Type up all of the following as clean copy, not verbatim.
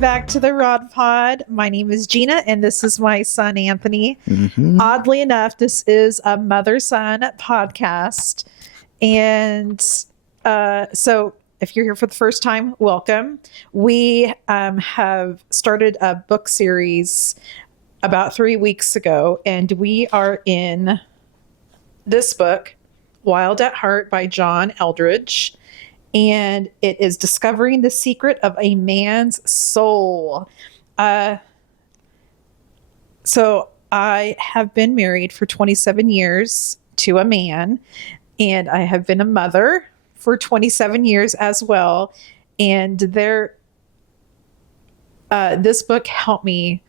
back to the Rod Pod. My name is Gina, and this is my son, Anthony. Oddly enough, this is a mother-son podcast. And so if you're here for the first time, welcome. We have started a book series about 3 weeks ago, and we are in this book, Wild at Heart by John Eldredge. And it is discovering the secret of a man's soul. So I have been married for 27 years to a man, and I have been a mother for 27 years as well. And this book helped me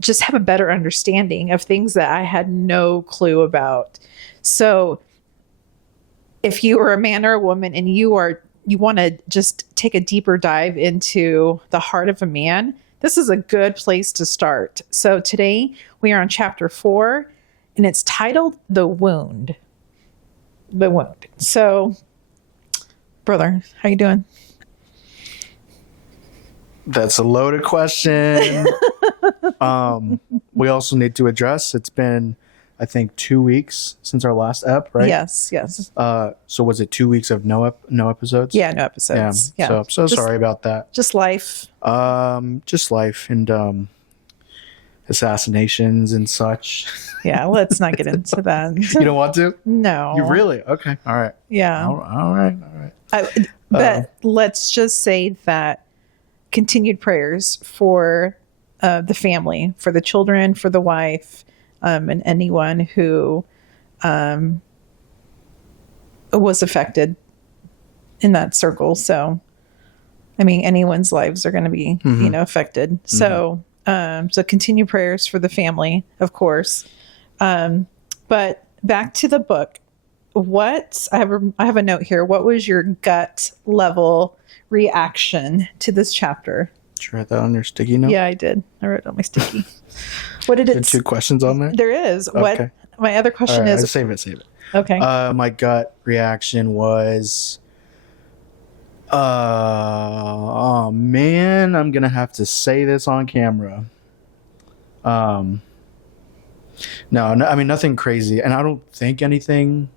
just have a better understanding of things that I had no clue about. So if you are a man or a woman and you want to just take a deeper dive into the heart of a man, this is a good place to start. So today we are on chapter 4, and it's titled The Wound. The Wound. So, brother, how you doing? That's a loaded question. We also need to address, it's been, I think, 2 weeks since our last ep, right? Yes. So was it 2 weeks of no episodes? Yeah, no episodes. Yeah. So sorry about that. Just life. Just life and assassinations and such. Yeah, let's not get into that. You don't want to? No. You really? Okay. All right. Yeah. All right. But let's just say that continued prayers for the family, for the children, for the wife, and anyone who was affected in that circle. So, I mean, anyone's lives are going to be, affected. So, so continue prayers for the family, of course. But back to the book. I have a note here. What was your gut level reaction to this chapter? Did you write that on your sticky note? Yeah, I did. I wrote it on my sticky. What did it? There are 2 questions on there? There is. Okay. What? My other question is. Save it. Okay. My gut reaction was, oh man, I'm gonna have to say this on camera. No, I mean nothing crazy, and I don't think anything.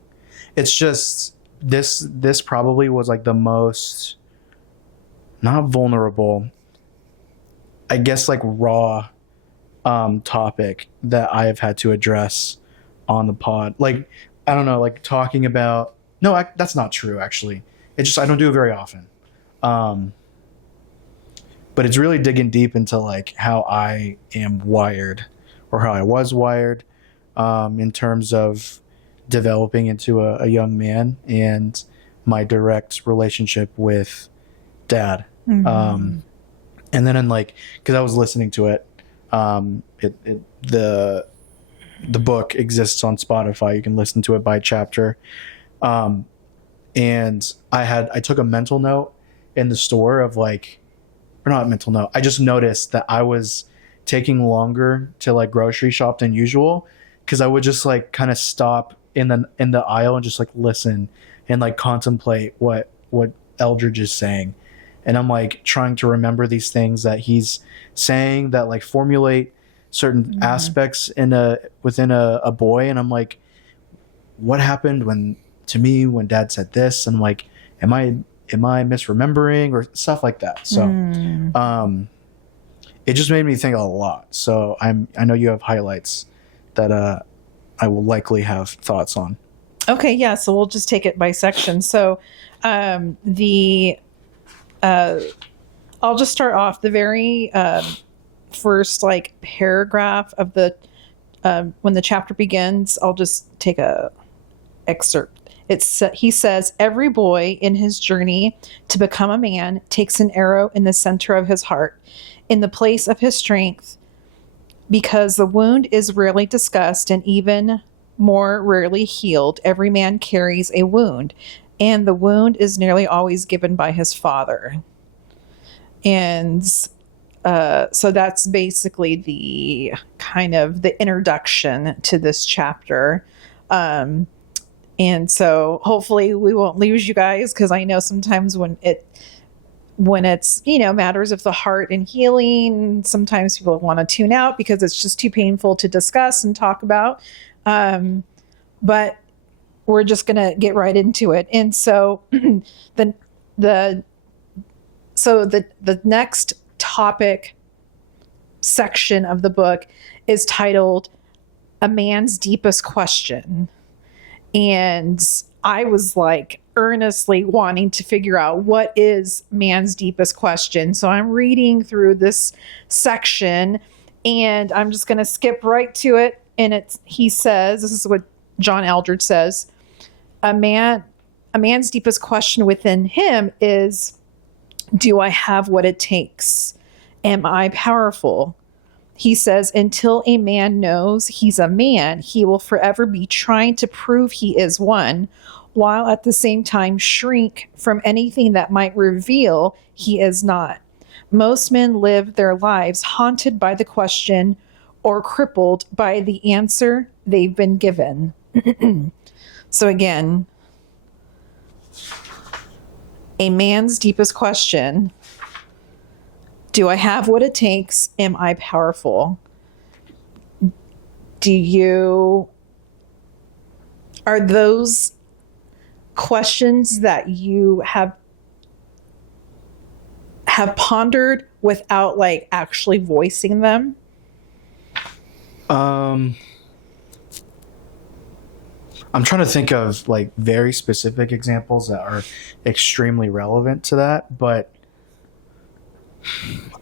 It's just this probably was like the most, not vulnerable, I guess, like raw topic that I have had to address on the pod. Like, I don't know, like talking about, that's not true actually. It's just, I don't do it very often. But it's really digging deep into like how I am wired, or how I was wired, in terms of developing into a young man and my direct relationship with dad. And then in like, cause I was listening to it, the book exists on Spotify. You can listen to it by chapter. And I took a mental note in the store of like, or not a mental note. I just noticed that I was taking longer to like grocery shop than usual. Cause I would just like kind of stop in the aisle and just like listen and like contemplate what Eldredge is saying. And I'm like trying to remember these things that he's saying that like formulate certain aspects within a boy. And I'm like, what happened when dad said this? And I'm like, am I misremembering or stuff like that? So, it just made me think a lot. So I know you have highlights that, I will likely have thoughts on. Okay. Yeah. So we'll just take it by section. So, I'll just start off the very first like paragraph of the when the chapter begins. I'll just take a excerpt. He says, every boy in his journey to become a man takes an arrow in the center of his heart, in the place of his strength, because the wound is rarely discussed and even more rarely healed. Every man carries a wound, and the wound is nearly always given by his father. And so that's basically the kind of the introduction to this chapter. And so hopefully we won't lose you guys, because I know sometimes when when it's, matters of the heart and healing, sometimes people want to tune out because it's just too painful to discuss and talk about. But we're just going to get right into it. And so the next topic section of the book is titled A Man's Deepest Question. And I was like earnestly wanting to figure out what is man's deepest question. So I'm reading through this section and I'm just going to skip right to it. And he says, this is what John Eldredge says, a man's deepest question within him is, do I have what it takes? Am I powerful? He says, until a man knows he's a man, he will forever be trying to prove he is one, while at the same time shrink from anything that might reveal he is not. Most men live their lives haunted by the question or crippled by the answer they've been given. So again, a man's deepest question: do I have what it takes? Am I powerful? Are those questions that you have pondered without like actually voicing them? I'm trying to think of like very specific examples that are extremely relevant to that, but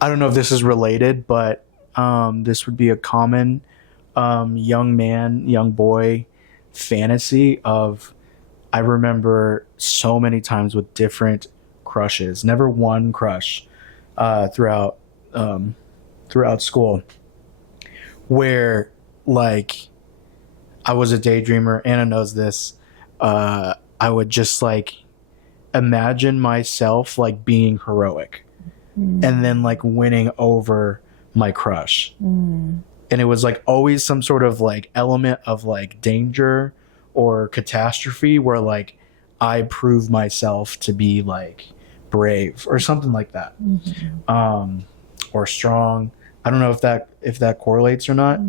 I don't know if this is related, but this would be a common young boy fantasy of, I remember so many times with different crushes, never one crush throughout school, where like I was a daydreamer. Anna knows this. I would just like imagine myself like being heroic and then like winning over my crush. And it was like always some sort of like element of like danger or catastrophe where like I prove myself to be like brave or something like that. Or strong. I don't know if that correlates or not.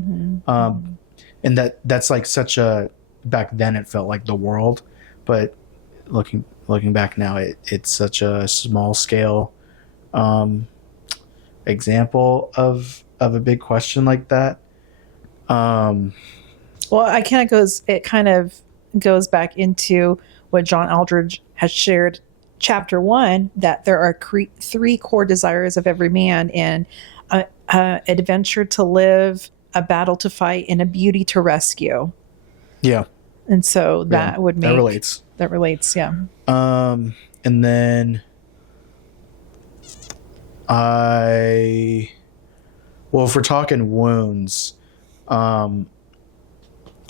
And that's like such a, back then it felt like the world, but looking back now, it's such a small scale example of a big question like that. Well, it kind of goes back into what John Eldredge has shared, chapter 1, that there are 3 core desires of every man, and adventure to live, a battle to fight, and a beauty to rescue. Yeah. And so that would make... That relates, yeah. And then if we're talking wounds, I'm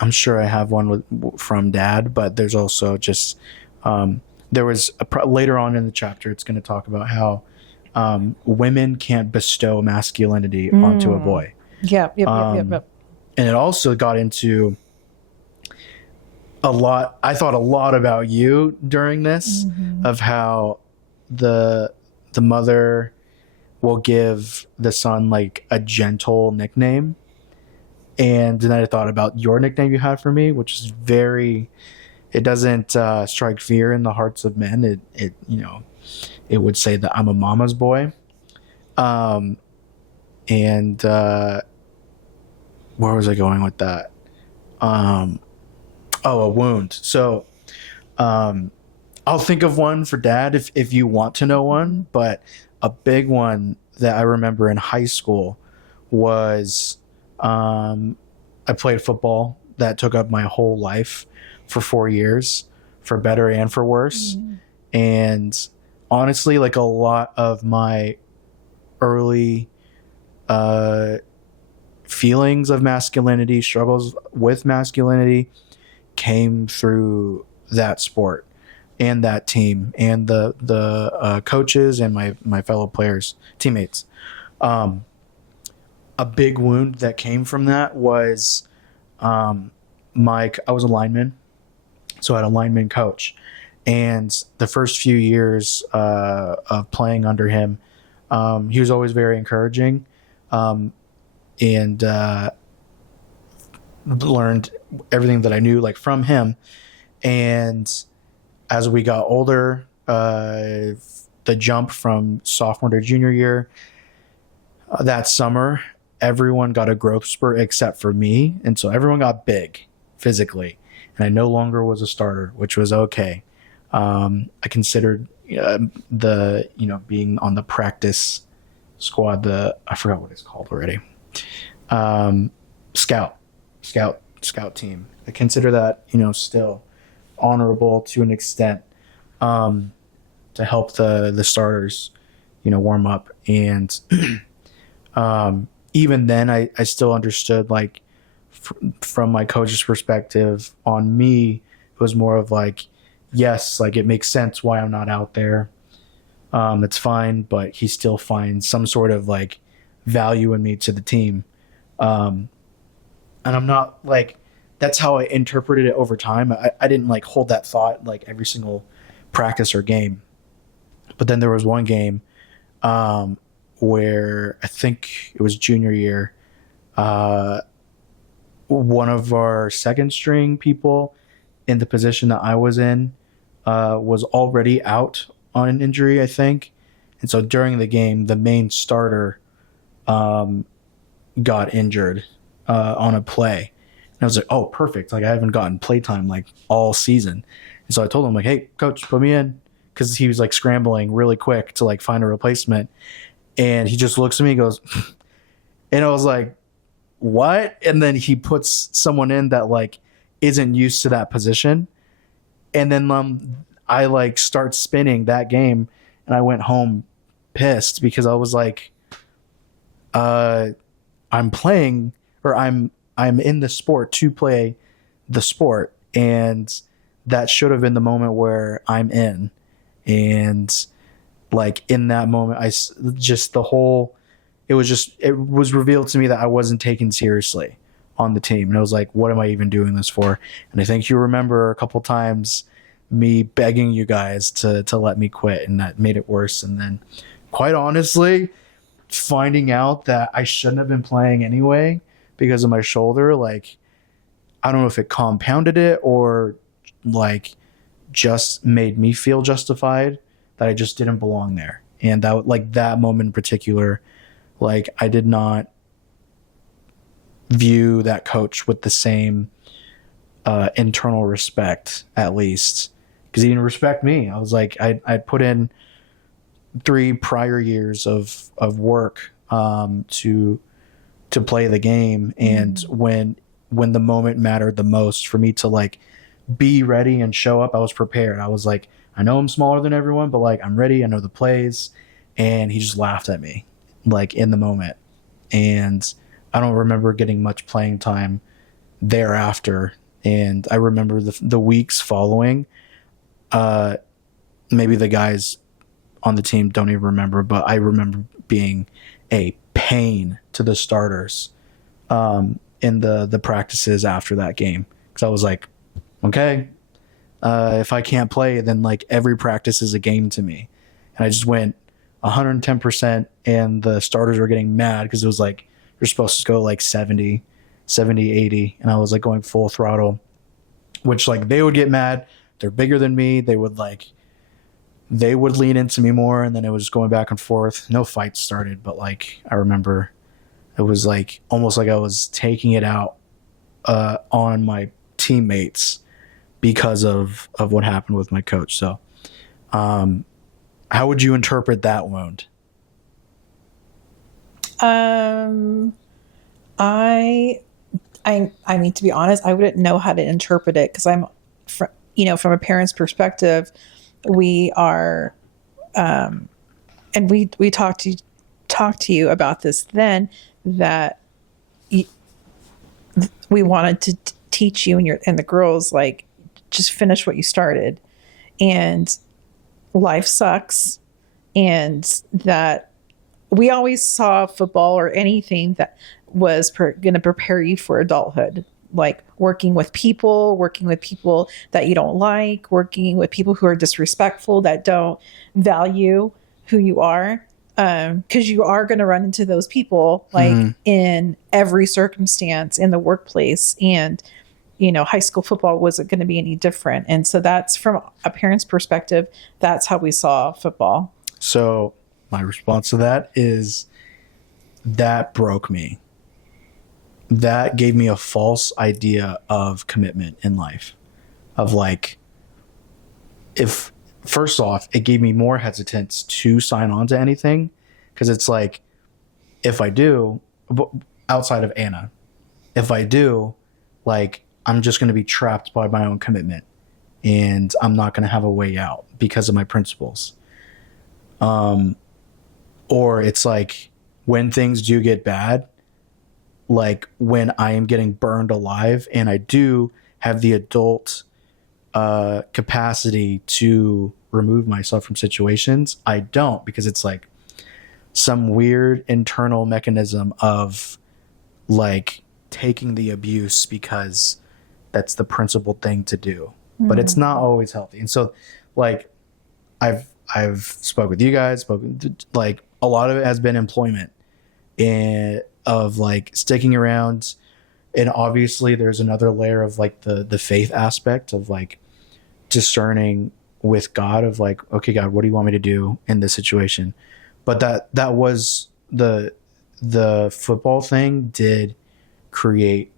sure I have one from Dad, but there's also just, there was later on in the chapter, it's going to talk about how women can't bestow masculinity onto a boy. Yep. And it also got into I thought a lot about you during this, of how the mother will give the son like a gentle nickname. And then I thought about your nickname you had for me, which is it doesn't strike fear in the hearts of men. It would say that I'm a mama's boy. And where was I going with that? A wound. So I'll think of one for Dad if you want to know one, but a big one that I remember in high school was I played football that took up my whole life for 4 years, for better and for worse. And honestly, like a lot of my early feelings of masculinity, struggles with masculinity, came through that sport and that team and the coaches and my fellow players, teammates. A big wound that came from that was I was a lineman, so I had a lineman coach, And the first few years of playing under him, he was always very encouraging, and learned everything that I knew like from him. And as we got older, the jump from sophomore to junior year, that summer, everyone got a growth spurt except for me. And so everyone got big physically. And I no longer was a starter, which was okay. I considered being on the practice squad, I forgot what it's called already. Scout team. I consider that, still honorable to an extent, to help the starters, warm up. And even then I still understood, like, from my coach's perspective on me, it was more of like, yes, like it makes sense why I'm not out there. It's fine, but he still finds some sort of like value in me to the team. And I'm not like, that's how I interpreted it over time. I didn't like hold that thought like every single practice or game. But then there was one game where I think it was junior year. One of our second string people in the position that I was in was already out on an injury, I think. And so during the game, the main starter got injured on a play. And I was like, oh, perfect. Like, I haven't gotten playtime like all season. And so I told him, like, hey, coach, put me in. Because he was like scrambling really quick to like find a replacement. And he just looks at me and goes, and I was like, what? And then he puts someone in that like isn't used to that position. And then I like start spinning that game, and I went home pissed because I was like, I'm playing, or I'm in the sport to play the sport, and that should have been the moment where I'm in. And like in that moment, it was revealed to me that I wasn't taken seriously on the team. And I was like, what am I even doing this for? And I think you remember a couple times me begging you guys to let me quit, and that made it worse. And then quite honestly, finding out that I shouldn't have been playing anyway because of my shoulder, like, I don't know if it compounded it or like just made me feel justified that I just didn't belong there. And that, like, that moment in particular, like, I did not view that coach with the same internal respect, at least, because he didn't respect me. I was like, I put in 3 prior years of work to play the game, and when the moment mattered the most for me to like be ready and show up, I was prepared. I was like, I know I'm smaller than everyone, but like I'm ready. I know the plays. And he just laughed at me like in the moment. And I don't remember getting much playing time thereafter. And I remember the weeks following, maybe the guys on the team don't even remember, but I remember being a pain to the starters in the practices after that game. Because I was like, okay, if I can't play, then like every practice is a game to me. And I just went 110%, and the starters were getting mad because it was like, you're supposed to go like 70, 80. And I was like going full throttle, which like they would get mad. They're bigger than me. They would lean into me more. And then it was just going back and forth. No fights started, but like, I remember it was like almost like I was taking it out on my teammates because of what happened with my coach. So how would you interpret that wound? I mean, to be honest, I wouldn't know how to interpret it because I'm, from a parent's perspective, we are, and we talked to you about this then, that we wanted to teach you and the girls, like, just finish what you started, and life sucks, and that we always saw football or anything that was going to prepare you for adulthood. like working with people that you don't like, working with people who are disrespectful, that don't value who you are. Because you are going to run into those people like in every circumstance in the workplace. And, high school football wasn't going to be any different. And so that's, from a parent's perspective, that's how we saw football. So my response to that is that broke me. That gave me a false idea of commitment in life. Of like, if first off, it gave me more hesitance to sign on to anything, because it's like, if I do, outside of Anna, if I do, like, I'm just going to be trapped by my own commitment, and I'm not going to have a way out because of my principles. Or it's like, when things do get bad, like when I am getting burned alive and I do have the adult capacity to remove myself from situations, I don't, because it's like some weird internal mechanism of like taking the abuse because that's the principled thing to do. But it's not always healthy. And so like I've spoke with you guys, like a lot of it has been employment and of like sticking around. And obviously there's another layer of like the faith aspect of like discerning with God of like, okay, God, what do you want me to do in this situation? But that was the football thing did create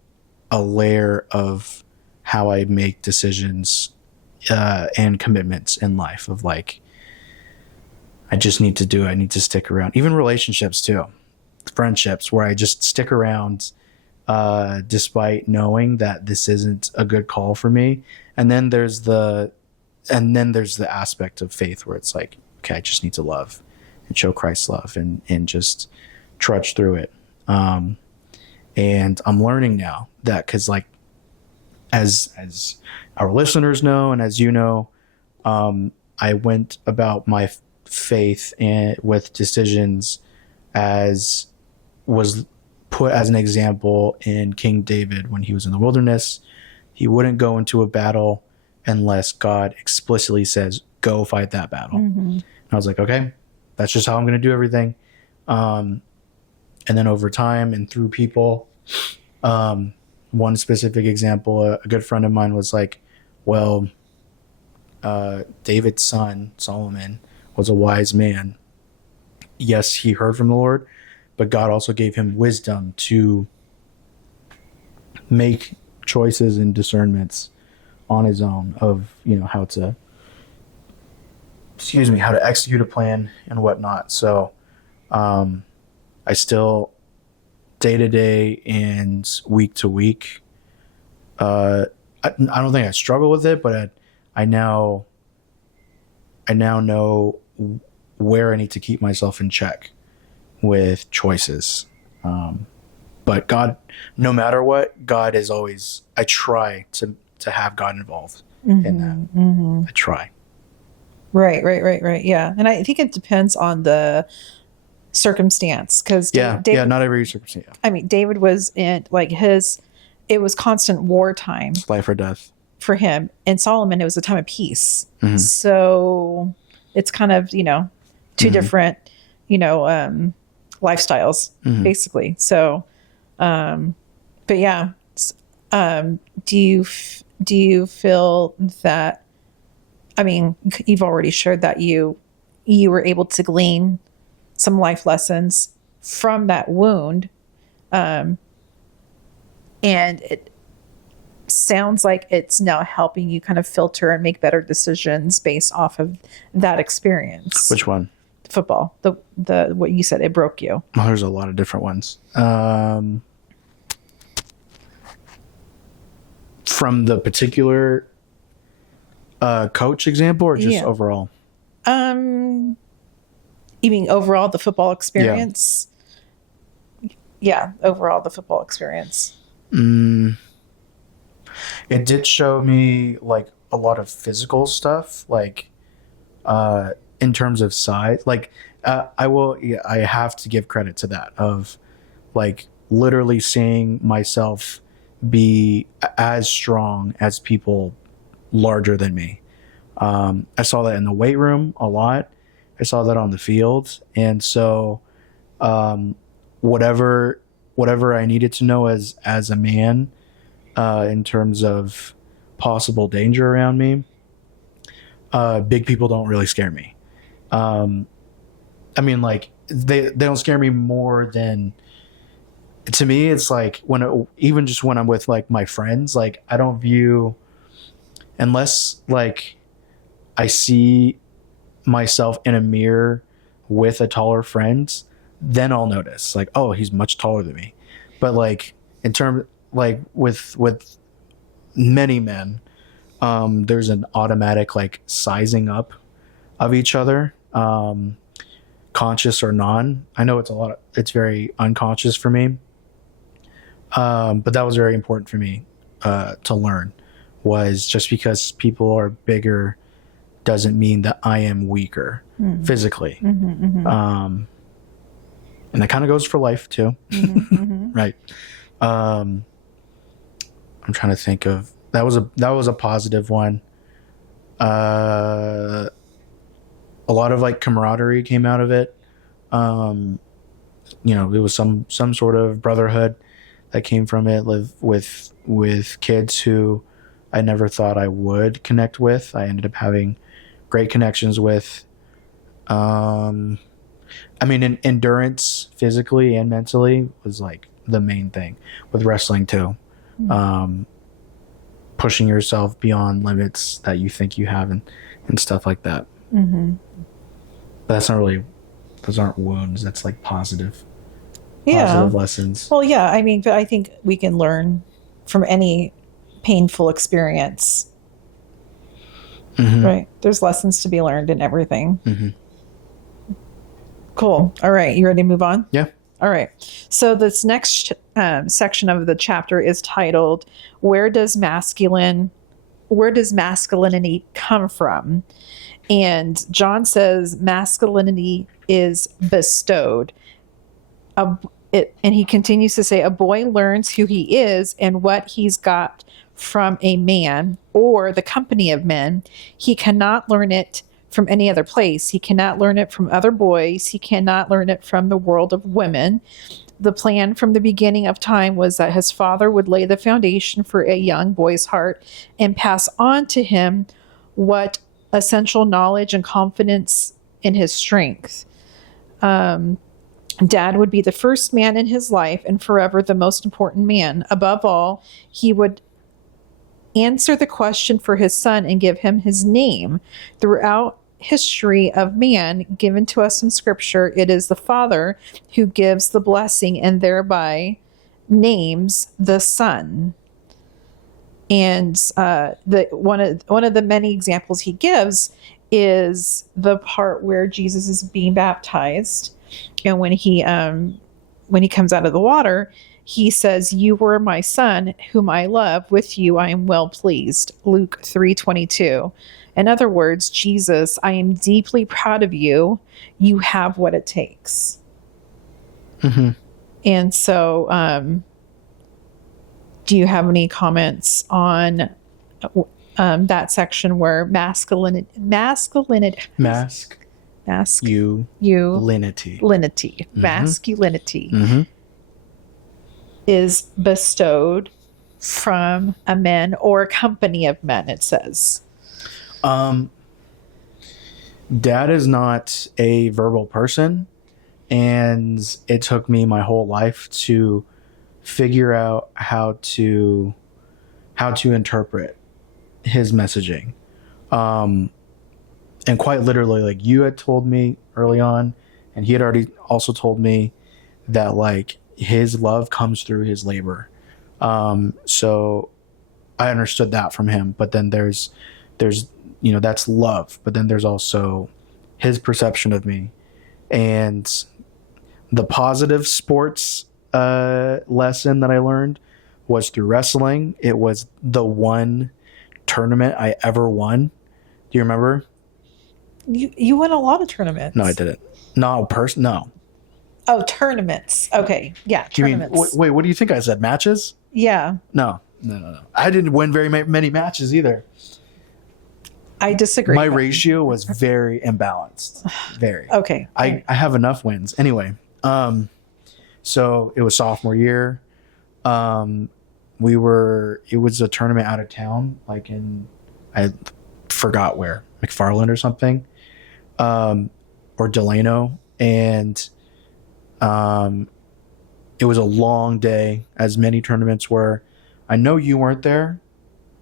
a layer of how I make decisions and commitments in life of like, I just need to do it. I need to stick around. Even relationships too, friendships, where I just stick around despite knowing that this isn't a good call for me. And then there's the aspect of faith where it's like, okay, I just need to love and show Christ's love and just trudge through it. And I'm learning now that, because like as our listeners know and as you know, I went about my faith and with decisions as was put as an example in King David when he was in the wilderness. He wouldn't go into a battle unless God explicitly says, go fight that battle. And I was like, okay, that's just how I'm going to do everything. And then over time and through people, one specific example, a good friend of mine was like, well, David's son, Solomon, was a wise man. Yes, he heard from the Lord, but God also gave him wisdom to make choices and discernments on his own of, how to execute a plan and whatnot. So I still, day to day and week to week, I don't think I struggle with it, but I now know where I need to keep myself in check with choices. But God, no matter what, God is always, I try to have God involved in that. I try. Right. Yeah. And I think it depends on the circumstance, because David, not every circumstance. I mean, David was in like it was constant wartime. It's life or death for him. And Solomon, it was a time of peace. So it's kind of, two different, lifestyles basically. So, but yeah. Do you feel that, I mean, you've already shared that you were able to glean some life lessons from that wound. And it sounds like it's now helping you kind of filter and make better decisions based off of that experience. Which one? Football. The what you said, it broke you. Well, there's a lot of different ones. From the particular coach example, or just overall? You mean overall the football experience? Yeah, overall the football experience. It did show me like a lot of physical stuff, like in terms of size. Like I have to give credit to that, of like literally seeing myself be as strong as people larger than me. I saw that in the weight room a lot. I saw that on the field. And so whatever I needed to know as a man in terms of possible danger around me, big people don't really scare me. I mean, like, they don't scare me more than, to me, it's like even just when I'm with like my friends, like I don't view, unless like I see myself in a mirror with a taller friend, then I'll notice like, oh, he's much taller than me. But like in terms, like with many men, there's an automatic like sizing up of each other, conscious or non. I know it's very unconscious for me. But that was very important for me to learn, was just because people are bigger doesn't mean that I am weaker physically. And that kind of goes for life too. Right. I'm trying to think of, that was a positive one. A lot of like camaraderie came out of it. It was some sort of brotherhood that came from it, live with kids who I never thought I would connect with. I ended up having great connections with. Endurance physically and mentally was like the main thing with wrestling too. Pushing yourself beyond limits that you think you have and stuff like that. But that's not really, those aren't wounds. That's like positive lessons. Well, yeah. I mean, but I think we can learn from any painful experience. Right. There's lessons to be learned in everything. Cool. All right. You ready to move on? Yeah. All right. So this next section of the chapter is titled, Where does masculinity come from? And John says masculinity is bestowed. And he continues to say, a boy learns who he is and what he's got from a man or the company of men. He cannot learn it from any other place. He cannot learn it from other boys. He cannot learn it from the world of women. The plan from the beginning of time was that his father would lay the foundation for a young boy's heart and pass on to him what essential knowledge and confidence in his strength. Dad would be the first man in his life and forever the most important man. Above all, he would answer the question for his son and give him his name. Throughout history of man given to us in Scripture, it is the father who gives the blessing and thereby names the son. And one of the many examples he gives is the part where Jesus is being baptized, and when he comes out of the water, he says, "You were my son, whom I love. With you I am well pleased." Luke 3:22. In other words, Jesus, I am deeply proud of you. You have what it takes. And so, do you have any comments on that section where masculinity is bestowed from a man or a company of men, it says? Dad is not a verbal person, and it took me my whole life to figure out how to interpret his messaging. And quite literally, like you had told me early on, and he had already also told me that like his love comes through his labor. So I understood that from him, but then there's that's love, but then there's also his perception of me. And the positive sports lesson that I learned was through wrestling. It was the one tournament I ever won. Do you remember? You won a lot of tournaments. No, I didn't. No. Oh, tournaments. Okay. Yeah, You mean, tournaments. wait, what do you think I said? Matches? Yeah, No. I didn't win very many matches either. I disagree. My but- ratio was very imbalanced. Very. Okay. I have enough wins. Anyway, so it was sophomore year. It was a tournament out of town, like I forgot where, McFarland or something, or Delano. And it was a long day, as many tournaments were. I know you weren't there,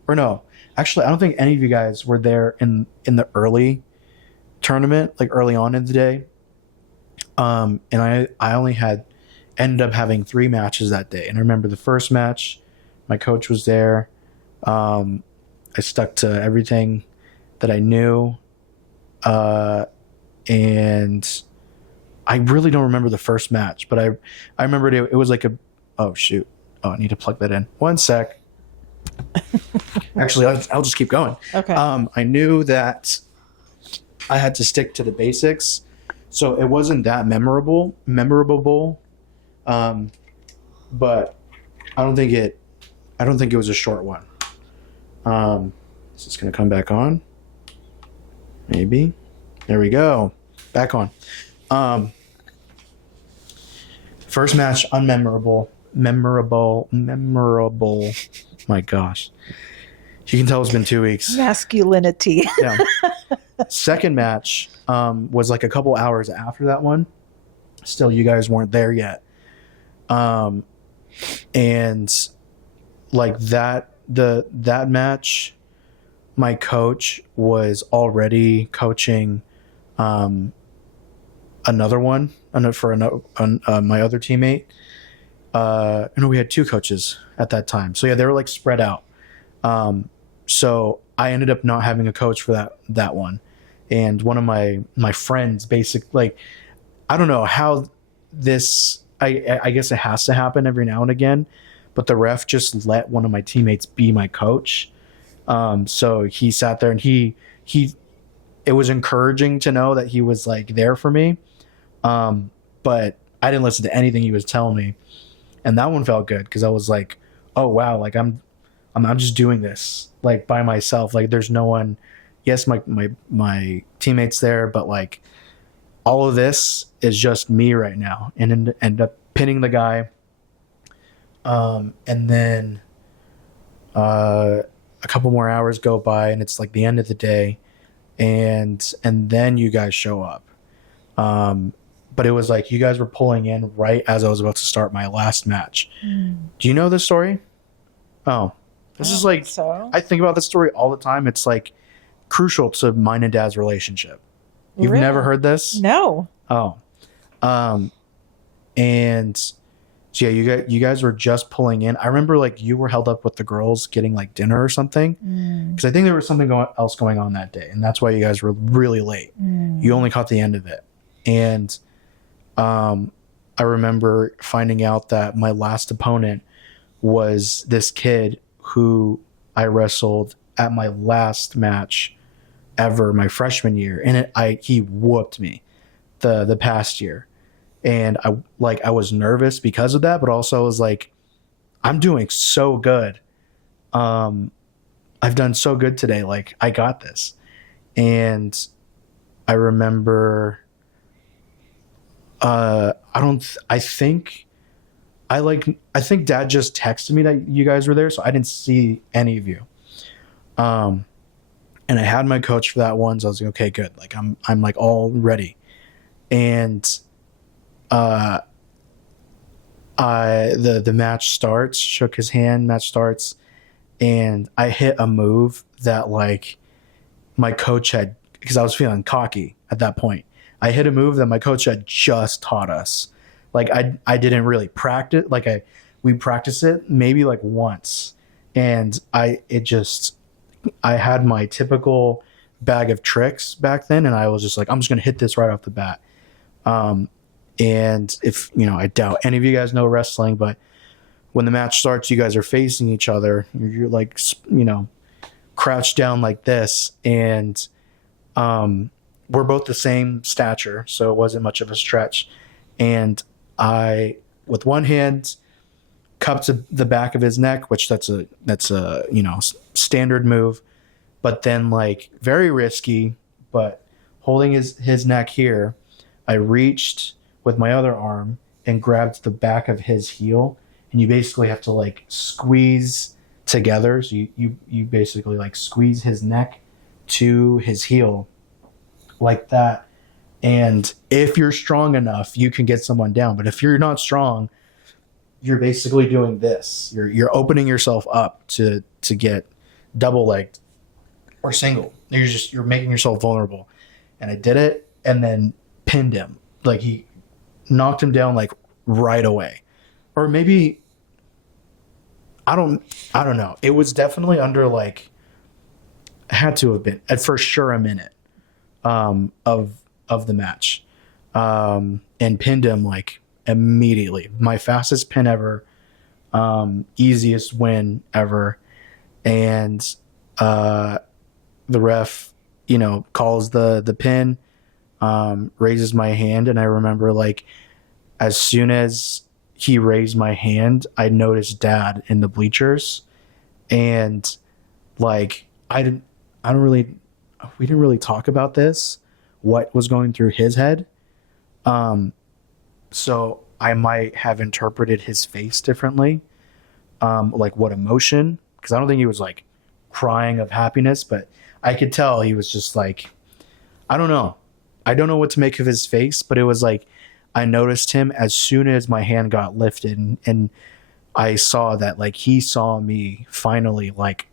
or no, actually, I don't think any of you guys were there in the early tournament, like early on in the day. And I only ended up having 3 matches that day. And I remember the first match, my coach was there. I stuck to everything that I knew. And I really don't remember the first match, but I remembered it was like oh shoot. Oh, I need to plug that in. One sec. Actually, I'll just keep going. Okay. I knew that I had to stick to the basics, so it wasn't that memorable. But I don't think it was a short one. Is this gonna come back on? Maybe. There we go. Back on. First match, unmemorable. Memorable. My gosh. You can tell it's been 2 weeks. Masculinity. Yeah. Second match was like a couple hours after that one. Still, you guys weren't there yet. And like that match, my coach was already coaching another one for my other teammate. No, we had 2 coaches at that time. So yeah, they were like spread out. So I ended up not having a coach for that one. And one of my friends like, I don't know how this, I guess it has to happen every now and again, but the ref just let one of my teammates be my coach. So he sat there and it was encouraging to know that he was like there for me. But I didn't listen to anything he was telling me. And that one felt good because I was like, oh wow, like I'm just doing this like by myself. Like there's no one. Yes, my teammates there, but like all of this is just me right now. And end up pinning the guy. And then a couple more hours go by and it's like the end of the day, and then you guys show up. But it was like you guys were pulling in right as I was about to start my last match. Do you know this story? Oh, this is like, so. I think about this story all the time. It's like crucial to mine and dad's relationship. You've Really? never heard this? No. Oh. And so yeah, you guys were just pulling in. I remember like you were held up with the girls getting like dinner or something. Because I think there was something else going on that day. And that's why you guys were really late. You only caught the end of it. And I remember finding out that my last opponent was this kid who I wrestled at my last match ever, my freshman year, and he whooped me the past year, and I was nervous because of that, but also I was like, I'm doing so good. I've done so good today. Like I got this, and I remember. I think Dad just texted me that you guys were there, so I didn't see any of you. And I had my coach for that one, so I was like, okay, good. Like I'm like all ready. And the match starts, shook his hand, match starts, and I hit a move that like my coach had, because I was feeling cocky at that point. I hit a move that my coach had just taught us. Like I didn't really practice. Like we practiced it maybe like once, and I had my typical bag of tricks back then, and I was just like, I'm just gonna hit this right off the bat. And if I doubt any of you guys know wrestling, but when the match starts, you guys are facing each other. You're like crouched down like this, and we're both the same stature, so it wasn't much of a stretch. And I, with one hand, cupped the back of his neck, which that's a standard move, but then like very risky, but holding his neck here, I reached with my other arm and grabbed the back of his heel, and you basically have to like squeeze together. So you basically like squeeze his neck to his heel like that. And if you're strong enough, you can get someone down. But if you're not strong, you're basically doing this. You're opening yourself up to get double legged or single. You're making yourself vulnerable. And I did it and then pinned him. Like he knocked him down like right away. Or maybe I don't know. It was definitely under like had to have been at for sure a minute of the match. And pinned him like immediately. My fastest pin ever, easiest win ever. And the ref, calls the pin, raises my hand, and I remember like as soon as he raised my hand, I noticed Dad in the bleachers, and like we didn't really talk about this, what was going through his head. So I might have interpreted his face differently, like what emotion, because I don't think he was like crying of happiness, but I could tell he was just like, I don't know. I don't know what to make of his face, but it was like I noticed him as soon as my hand got lifted, and I saw that like he saw me finally like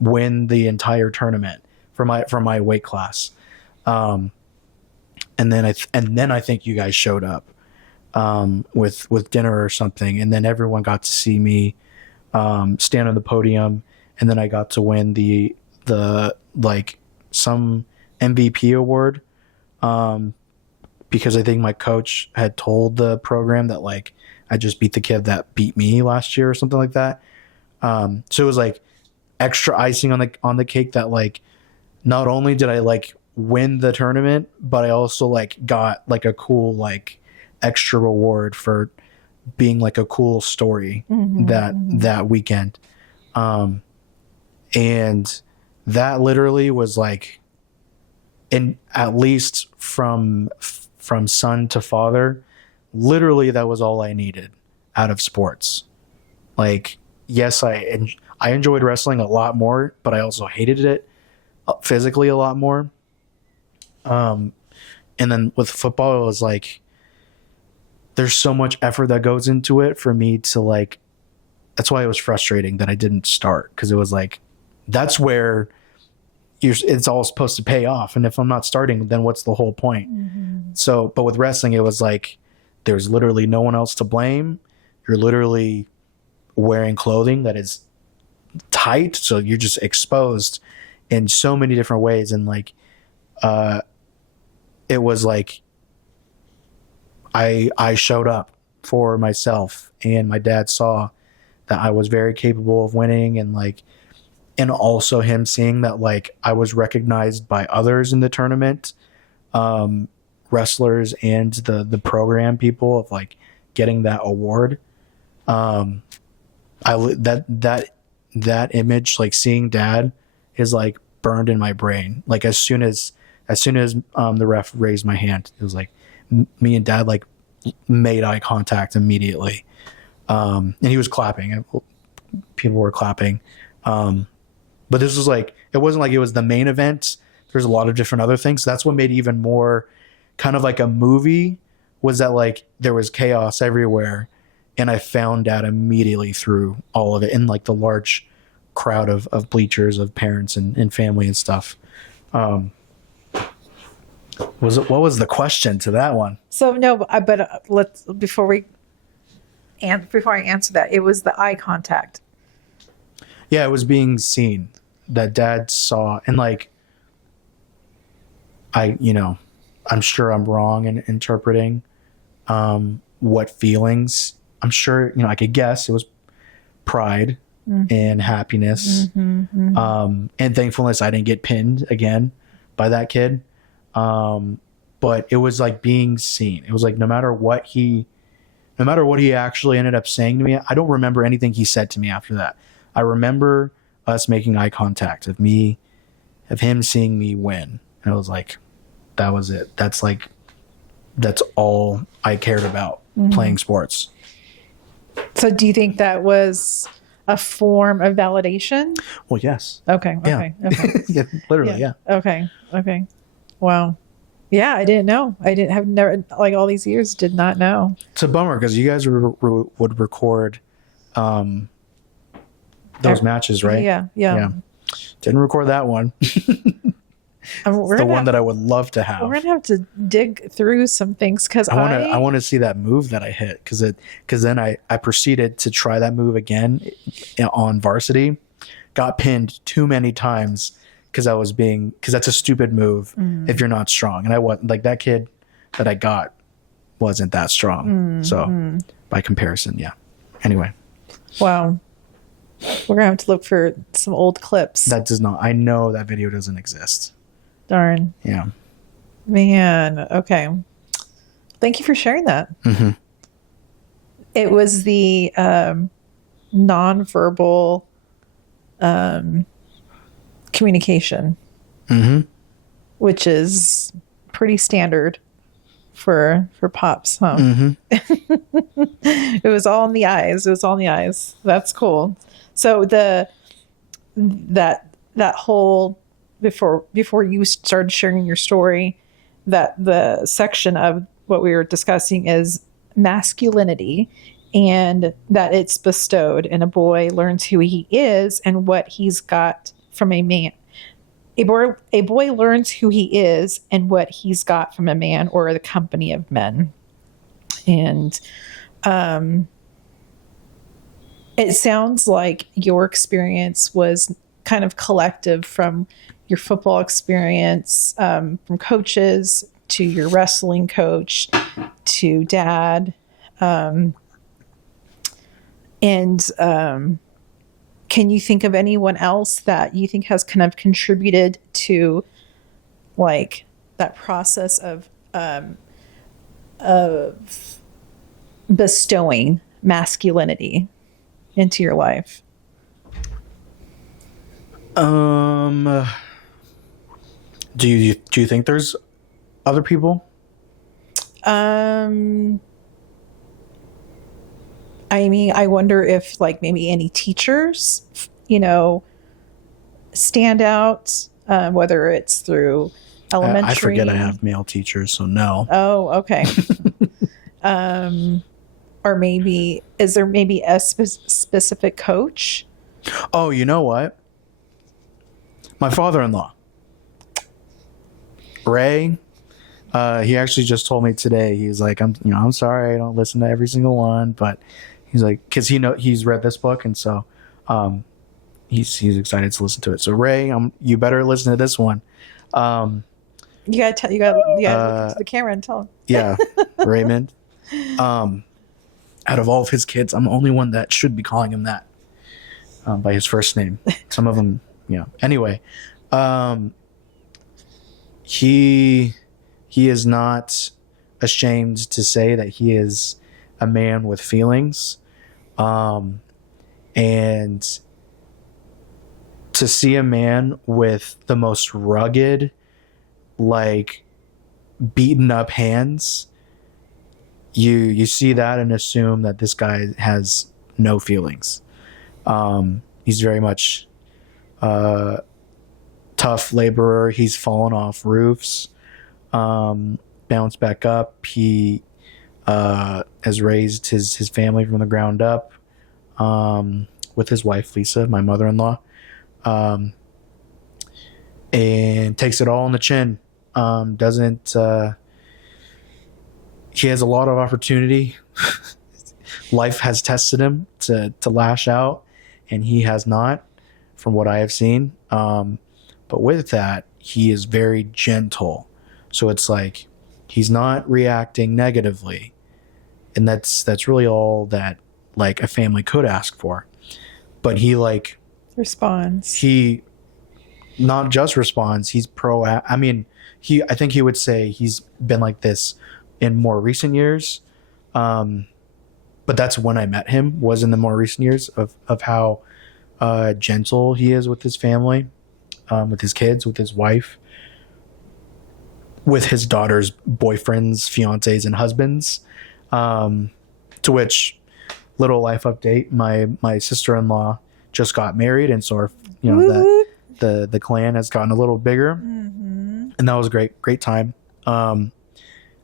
win the entire tournament for my weight class. And then I think you guys showed up with dinner or something, and then everyone got to see me stand on the podium, and then I got to win the like some MVP award, because I think my coach had told the program that like I just beat the kid that beat me last year or something like that. So it was like extra icing on the cake that like not only did I like win the tournament, but I also like got like a cool like extra reward for being like a cool story that weekend. And that literally was like, in at least from son to father, literally that was all I needed out of sports. Like, yes, I enjoyed wrestling a lot more, but I also hated it physically a lot more. And then with football, it was like, there's so much effort that goes into it for me to like, that's why it was frustrating that I didn't start. Cause it was like, that's where it's all supposed to pay off. And if I'm not starting, then what's the whole point? So, but with wrestling, it was like, there's literally no one else to blame. You're literally wearing clothing that is tight. So you're just exposed in so many different ways. And like, it was like, I showed up for myself, and my dad saw that I was very capable of winning, and like, and also him seeing that like I was recognized by others in the tournament, wrestlers and the program people, of like getting that award. That image, like seeing Dad, is like burned in my brain. Like as soon as the ref raised my hand, it was like me and Dad like made eye contact immediately, and he was clapping. People were clapping, but this was like, it wasn't like it was the main event. There's a lot of different other things. So that's what made it even more kind of like a movie, was that like there was chaos everywhere, and I found Dad immediately through all of it in like the large crowd of bleachers of parents and family and stuff. What was the question to that one? So no, but let's before I answer that, it was the eye contact. Yeah, it was being seen, that Dad saw, and like I'm sure I'm wrong in interpreting what feelings. I'm sure I could guess it was pride and happiness, and thankfulness I didn't get pinned again by that kid. But it was like being seen. It was like no matter what he no matter what he actually ended up saying to me, I don't remember anything he said to me after that. I remember us making eye contact, of him seeing me win. And I was like, that was it. That's all I cared about, playing sports. So do you think that was a form of validation? Well, yes. Okay. Yeah. Yeah, literally, yeah. Okay. Wow. Yeah, I didn't know. I didn't have never like all these years did not know. It's a bummer because you guys would record those matches, right? Yeah. Didn't record that one. We're the one that I would love to have. We're gonna have to dig through some things because I want to see that move that I hit because then I proceeded to try that move again on varsity, got pinned too many times because that's a stupid move if you're not strong, and I wasn't like that kid that I got wasn't that strong, so by comparison, yeah. Anyway, wow, we're gonna have to look for some old clips. that does not. I know that video doesn't exist. Darn. Yeah. Man, okay. Thank you for sharing that. Mm-hmm. It was the nonverbal communication, which is pretty standard for pops, huh? It was all in the eyes. That's cool. So that whole before you started sharing your story, that the section of what we were discussing is masculinity, and that it's bestowed, and a boy learns who he is and what he's got from a man. A boy learns who he is and what he's got from a man or the company of men. And it sounds like your experience was kind of collective from your football experience, from coaches to your wrestling coach to dad. Can you think of anyone else that you think has kind of contributed to like that process of bestowing masculinity into your life? Do you think there's other people? I mean, I wonder if like maybe any teachers, stand out, whether it's through elementary. I forget I have male teachers, so no. Oh, okay. Or maybe, is there maybe a specific coach? Oh, you know what? My father-in-law, Ray, he actually just told me today. He's like, I'm sorry, I don't listen to every single one, but he's like, because he's read this book, and so he's excited to listen to it. So Ray, you better listen to this one. You gotta look into the camera and tell him. Yeah, Raymond. Out of all of his kids, I'm the only one that should be calling him that by his first name. Some of them, Anyway, he is not ashamed to say that he is a man with feelings, and to see a man with the most rugged, like beaten up hands, you see that and assume that this guy has no feelings. He's very much tough laborer. He's fallen off roofs, bounced back up. He has raised his family from the ground up, with his wife Lisa, my mother-in-law, and takes it all on the chin. He has a lot of opportunity. Life has tested him to lash out, and he has not, from what I have seen. But with that, he is very gentle. So it's like he's not reacting negatively. And that's really all that like a family could ask for. But he like responds. He not just responds, he's I think he would say he's been like this in more recent years. but that's when I met him, was in the more recent years, of how gentle he is with his family, with his kids, with his wife, with his daughter's boyfriends, fiancés, and husbands. To which, little life update: my sister-in-law just got married, and so our, the clan has gotten a little bigger, and that was a great time.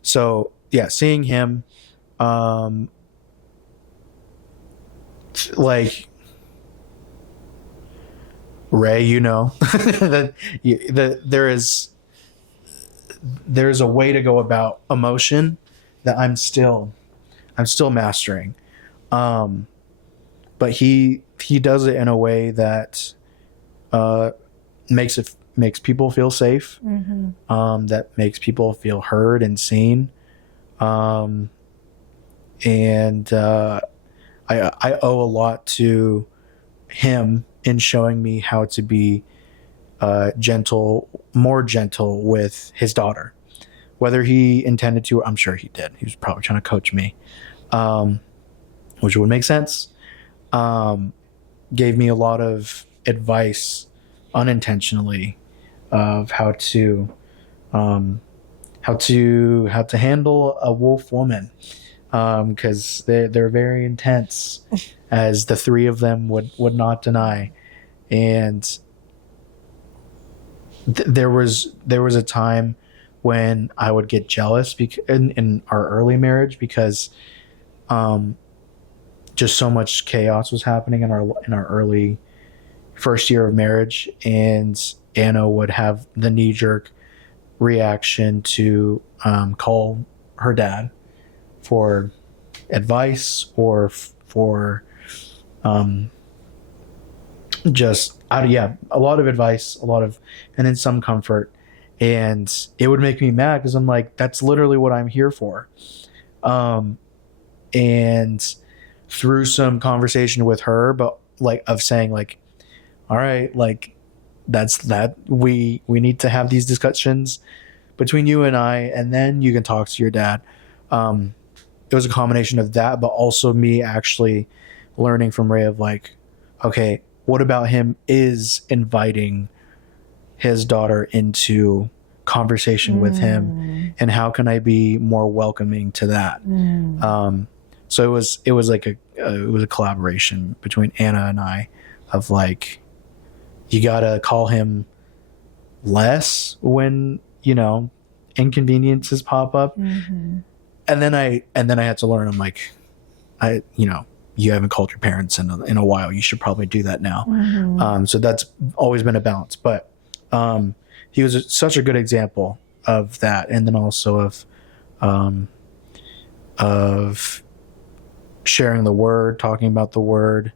So yeah, seeing him, like Ray, that there's a way to go about emotion that I'm still mastering. But he does it in a way that makes people feel safe, that makes people feel heard and seen. And I owe a lot to him in showing me how to be more gentle with his daughter. Whether he intended to, I'm sure he did. He was probably trying to coach me, which would make sense. Gave me a lot of advice unintentionally of how to handle a wolf woman, because they're very intense, as the three of them would not deny. And there was a time when I would get jealous in our early marriage, because just so much chaos was happening in our early first year of marriage, and Anna would have the knee-jerk reaction to call her dad for advice or for just a lot of advice, and then some comfort. And it would make me mad, because I'm like, that's literally what I'm here for. And through some conversation with her, but of saying all right, that's that, we need to have these discussions between you and I, and then you can talk to your dad. It was a combination of that, but also me actually learning from Ray of okay, what about him is inviting his daughter into conversation with him, and how can I be more welcoming to that? So it was a collaboration between Anna and I of you gotta call him less when inconveniences pop up, and then I had to learn. I'm you haven't called your parents in a while. You should probably do that now. So that's always been a balance. But he was such a good example of that, and then also of sharing the word, talking about the word,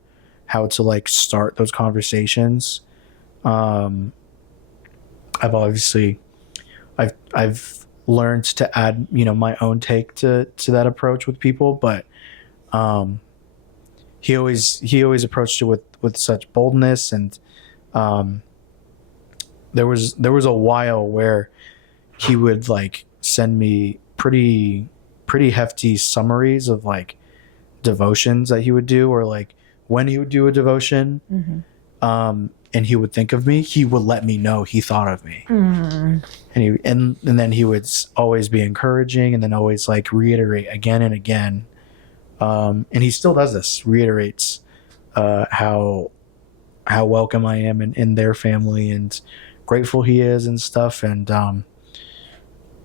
how to start those conversations. I've learned to add my own take to that approach with people, but he always approached it with such boldness. And there was a while where he would send me pretty hefty summaries of devotions that he would do, or when he would do a devotion, and he would think of me, he would let me know he thought of me. And then he would always be encouraging, and then always reiterate again and again. And he still does this, reiterates how welcome I am in their family, and grateful he is and stuff. And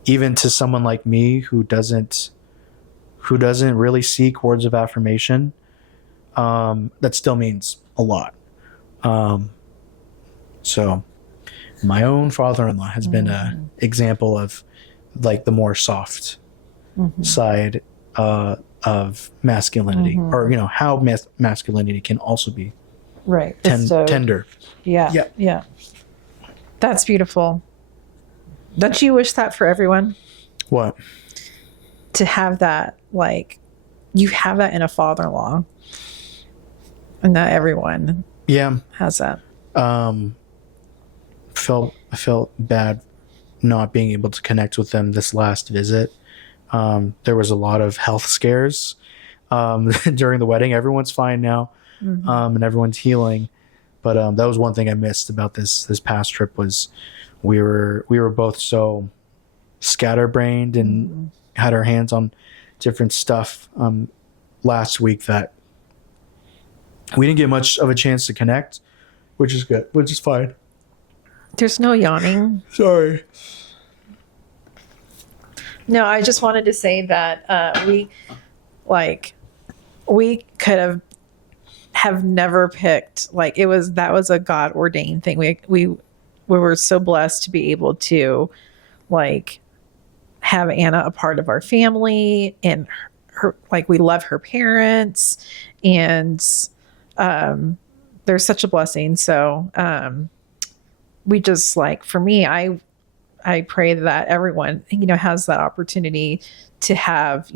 even to someone like me who doesn't really seek words of affirmation, that still means a lot. So my own father-in-law has been an example of the more soft side of masculinity, or how masculinity can also be tender. Yeah. That's beautiful. Don't you wish that for everyone? What? To have that, you have that in a father-in-law, and not everyone has that. I felt bad not being able to connect with them this last visit. There was a lot of health scares during the wedding. Everyone's fine now, Mhm. and everyone's healing. But that was one thing I missed about this past trip was we were both so scatterbrained and had our hands on different stuff last week that we didn't get much of a chance to connect, which is good, which is fine. There's no yawning. Sorry. No, I just wanted to say that we could have never picked, like, that was a God ordained thing. We were so blessed to be able to, like, have Anna a part of our family, and her, like, we love her parents, and there's such a blessing. So we just, like, for me, I pray that everyone, has that opportunity to have,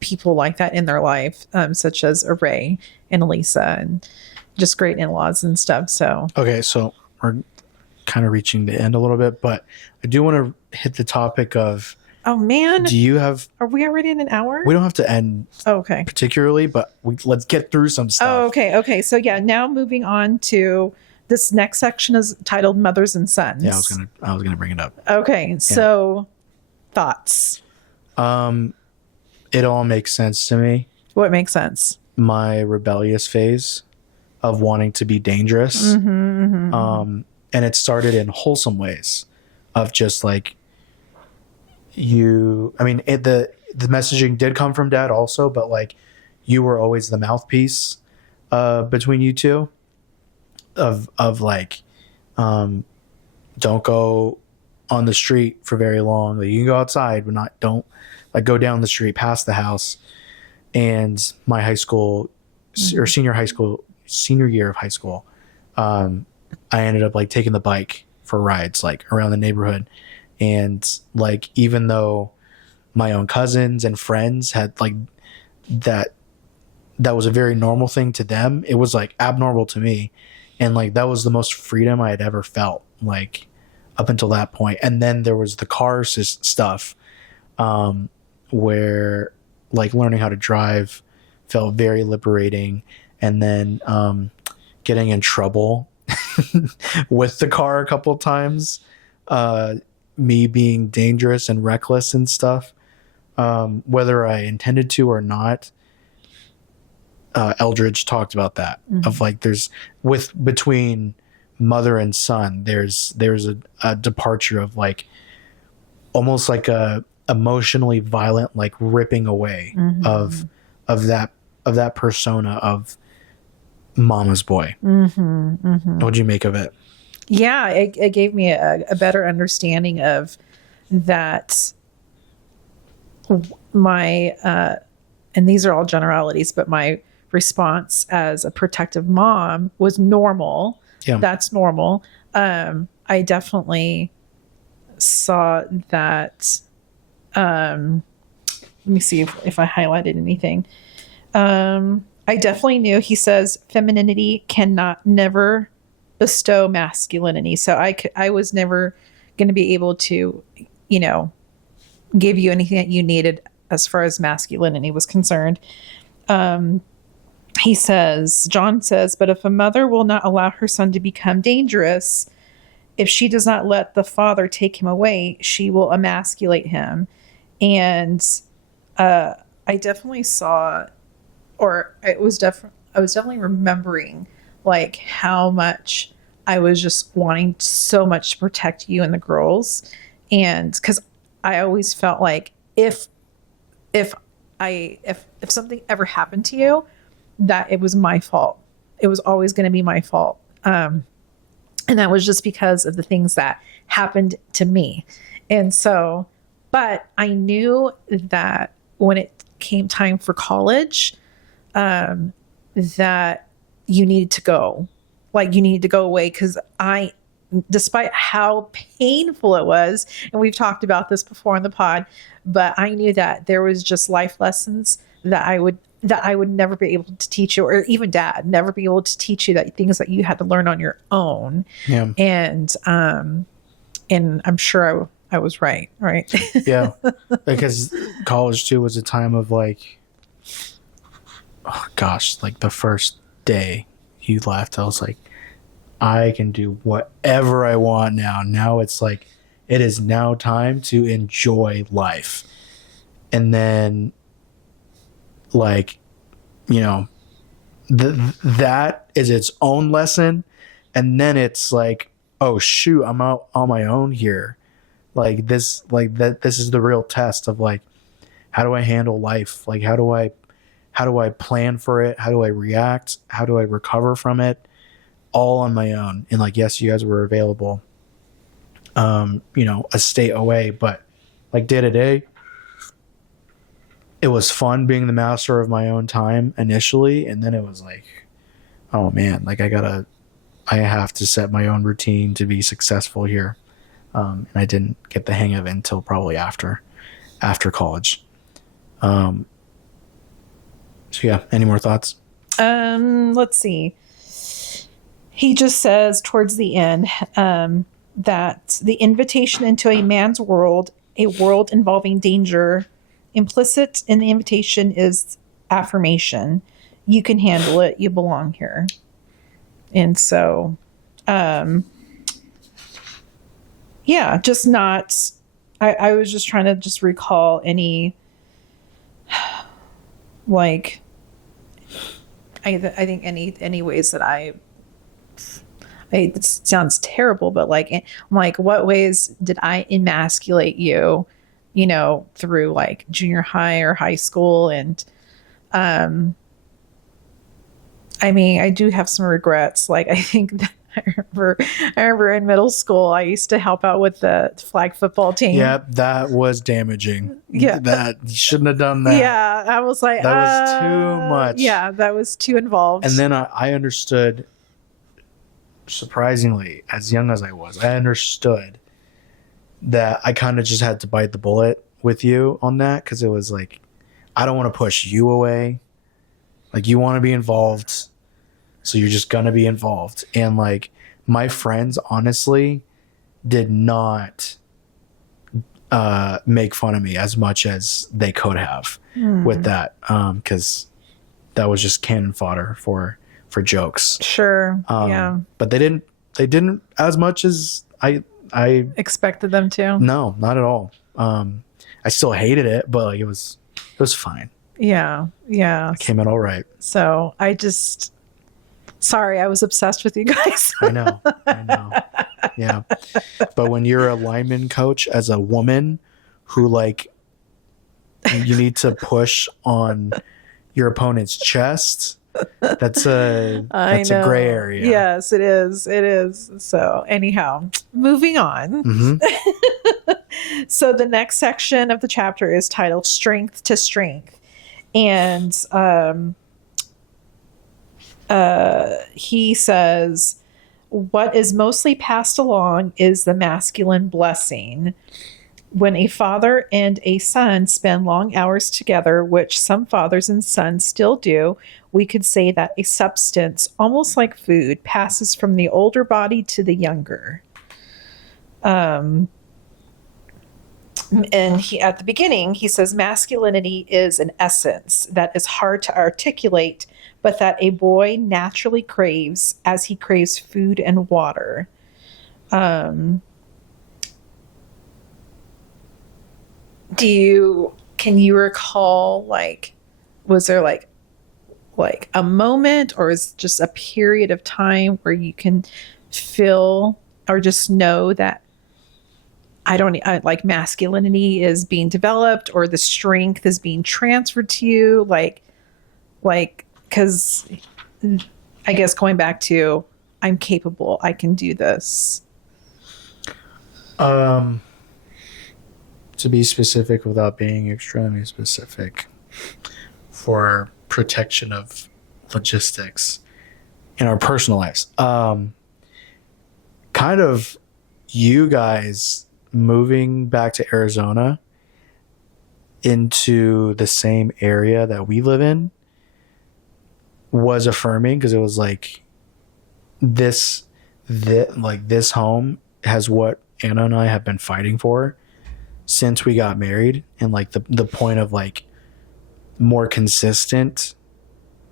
people like that in their life, such as Ray and Elisa, and just great in-laws and stuff. So, Okay, so we're kind of reaching the end a little bit, but I do want to hit the topic of, oh man, do you have, are we already in an hour? we don't have to end Okay. particularly, but let's get through some stuff. Oh, okay. Okay. So yeah, now moving on to this next section is titled Mothers and Sons. Yeah, I was gonna bring it up. Okay. So thoughts. It all makes sense to me. What makes sense? My rebellious phase of wanting to be dangerous. And it started in wholesome ways of just like the messaging did come from Dad also, but like you were always the mouthpiece between you two of like don't go on the street for very long. Like, you can go outside, but don't like go down the street past the house. And my high school or senior year of high school, I ended up like taking the bike for rides like around the neighborhood. And like, even though my own cousins and friends had like that was a very normal thing to them, it was like abnormal to me. And like, that was the most freedom I had ever felt, like up until that point. And then there was the car stuff, where like learning how to drive felt very liberating. And then getting in trouble with the car a couple of times, me being dangerous and reckless and stuff, whether I intended to or not. Eldridge talked about that, of like between mother and son, there's a departure of like almost like a emotionally violent, like ripping away of that persona of mama's boy. What'd you make of it? Yeah, it gave me a better understanding of that. My and these are all generalities, but my response as a protective mom was normal. Yeah. That's normal. I definitely saw that. Let me see if I highlighted anything. I definitely knew, he says, femininity cannot never bestow masculinity. So I was never going to be able to, give you anything that you needed as far as masculinity was concerned. He says, John says, but if a mother will not allow her son to become dangerous, if she does not let the father take him away, she will emasculate him. And I definitely saw, or I was definitely remembering like how much I was just wanting so much to protect you and the girls. And because I always felt like if something ever happened to you, that it was my fault. It was always going to be my fault. And that was just because of the things that happened to me. And so, but I knew that when it came time for college, that you needed to go. Like, you needed to go away, because despite how painful it was, and we've talked about this before on the pod, but I knew that there was just life lessons that I would never be able to teach you, or even Dad never be able to teach you, that things that you had to learn on your own. Yeah. And I'm sure I was right. Yeah. Because college too was a time of like oh gosh, like the first day you left, I was like, I can do whatever I want now. Now it's like, it is now time to enjoy life. And then, like, you know, that is its own lesson. And then it's like, oh shoot, I'm out on my own here. Like this, like that, this is the real test of like, how do I handle life? Like, how do I plan for it? How do I react? How do I recover from it? All on my own. And like, yes, you guys were available, you know, a state away, but like day to day, it was fun being the master of my own time initially. And then it was like, oh man, like I have to set my own routine to be successful here. And I didn't get the hang of it until probably after college. So yeah, any more thoughts? Let's see. He just says towards the end that the invitation into a man's world, a world involving danger, implicit in the invitation is affirmation. You can handle it. You belong here. And so, yeah, just not. I was just trying to just recall any, like, I think any ways that it sounds terrible, but like, I'm like, what ways did I emasculate you, you know, through like junior high or high school? And, I mean, I do have some regrets. Like, I think that I remember in middle school, I used to help out with the flag football team. Yeah, that was damaging. Yeah. That you shouldn't have done that. Yeah. I was like, that was too much. Yeah. That was too involved. And then I understood, surprisingly, as young as I was, I understood that I kind of just had to bite the bullet with you on that. Cause it was like, I don't want to push you away. Like, you want to be involved, so you're just gonna be involved. And like, my friends honestly did not make fun of me as much as they could have with that, because that was just cannon fodder for jokes. Sure. Yeah. But they didn't as much as I Expected them to. No, not at all. I still hated it, but like, it was fine. Yeah. Yeah. It came out all right. So sorry, I was obsessed with you guys. I know. Yeah. But when you're a lineman coach as a woman who, like, you need to push on your opponent's chest, that's a gray area. Yes, it is. It is. So anyhow, moving on. Mm-hmm. So the next section of the chapter is titled Strength to Strength. And he says, what is mostly passed along is the masculine blessing. When a father and a son spend long hours together, which some fathers and sons still do, we could say that a substance, almost like food, passes from the older body to the younger. And at the beginning, he says masculinity is an essence that is hard to articulate, but that a boy naturally craves as he craves food and water. Can you recall, like, was there like a moment, or is it just a period of time where you can feel or just know that like masculinity is being developed, or the strength is being transferred to you? Like, because I guess going back to, I'm capable, I can do this. To be specific without being extremely specific, for protection of logistics in our personal lives, kind of you guys moving back to Arizona into the same area that we live in was affirming, because it was like this home has what Anna and I have been fighting for since we got married, and like the point of like more consistent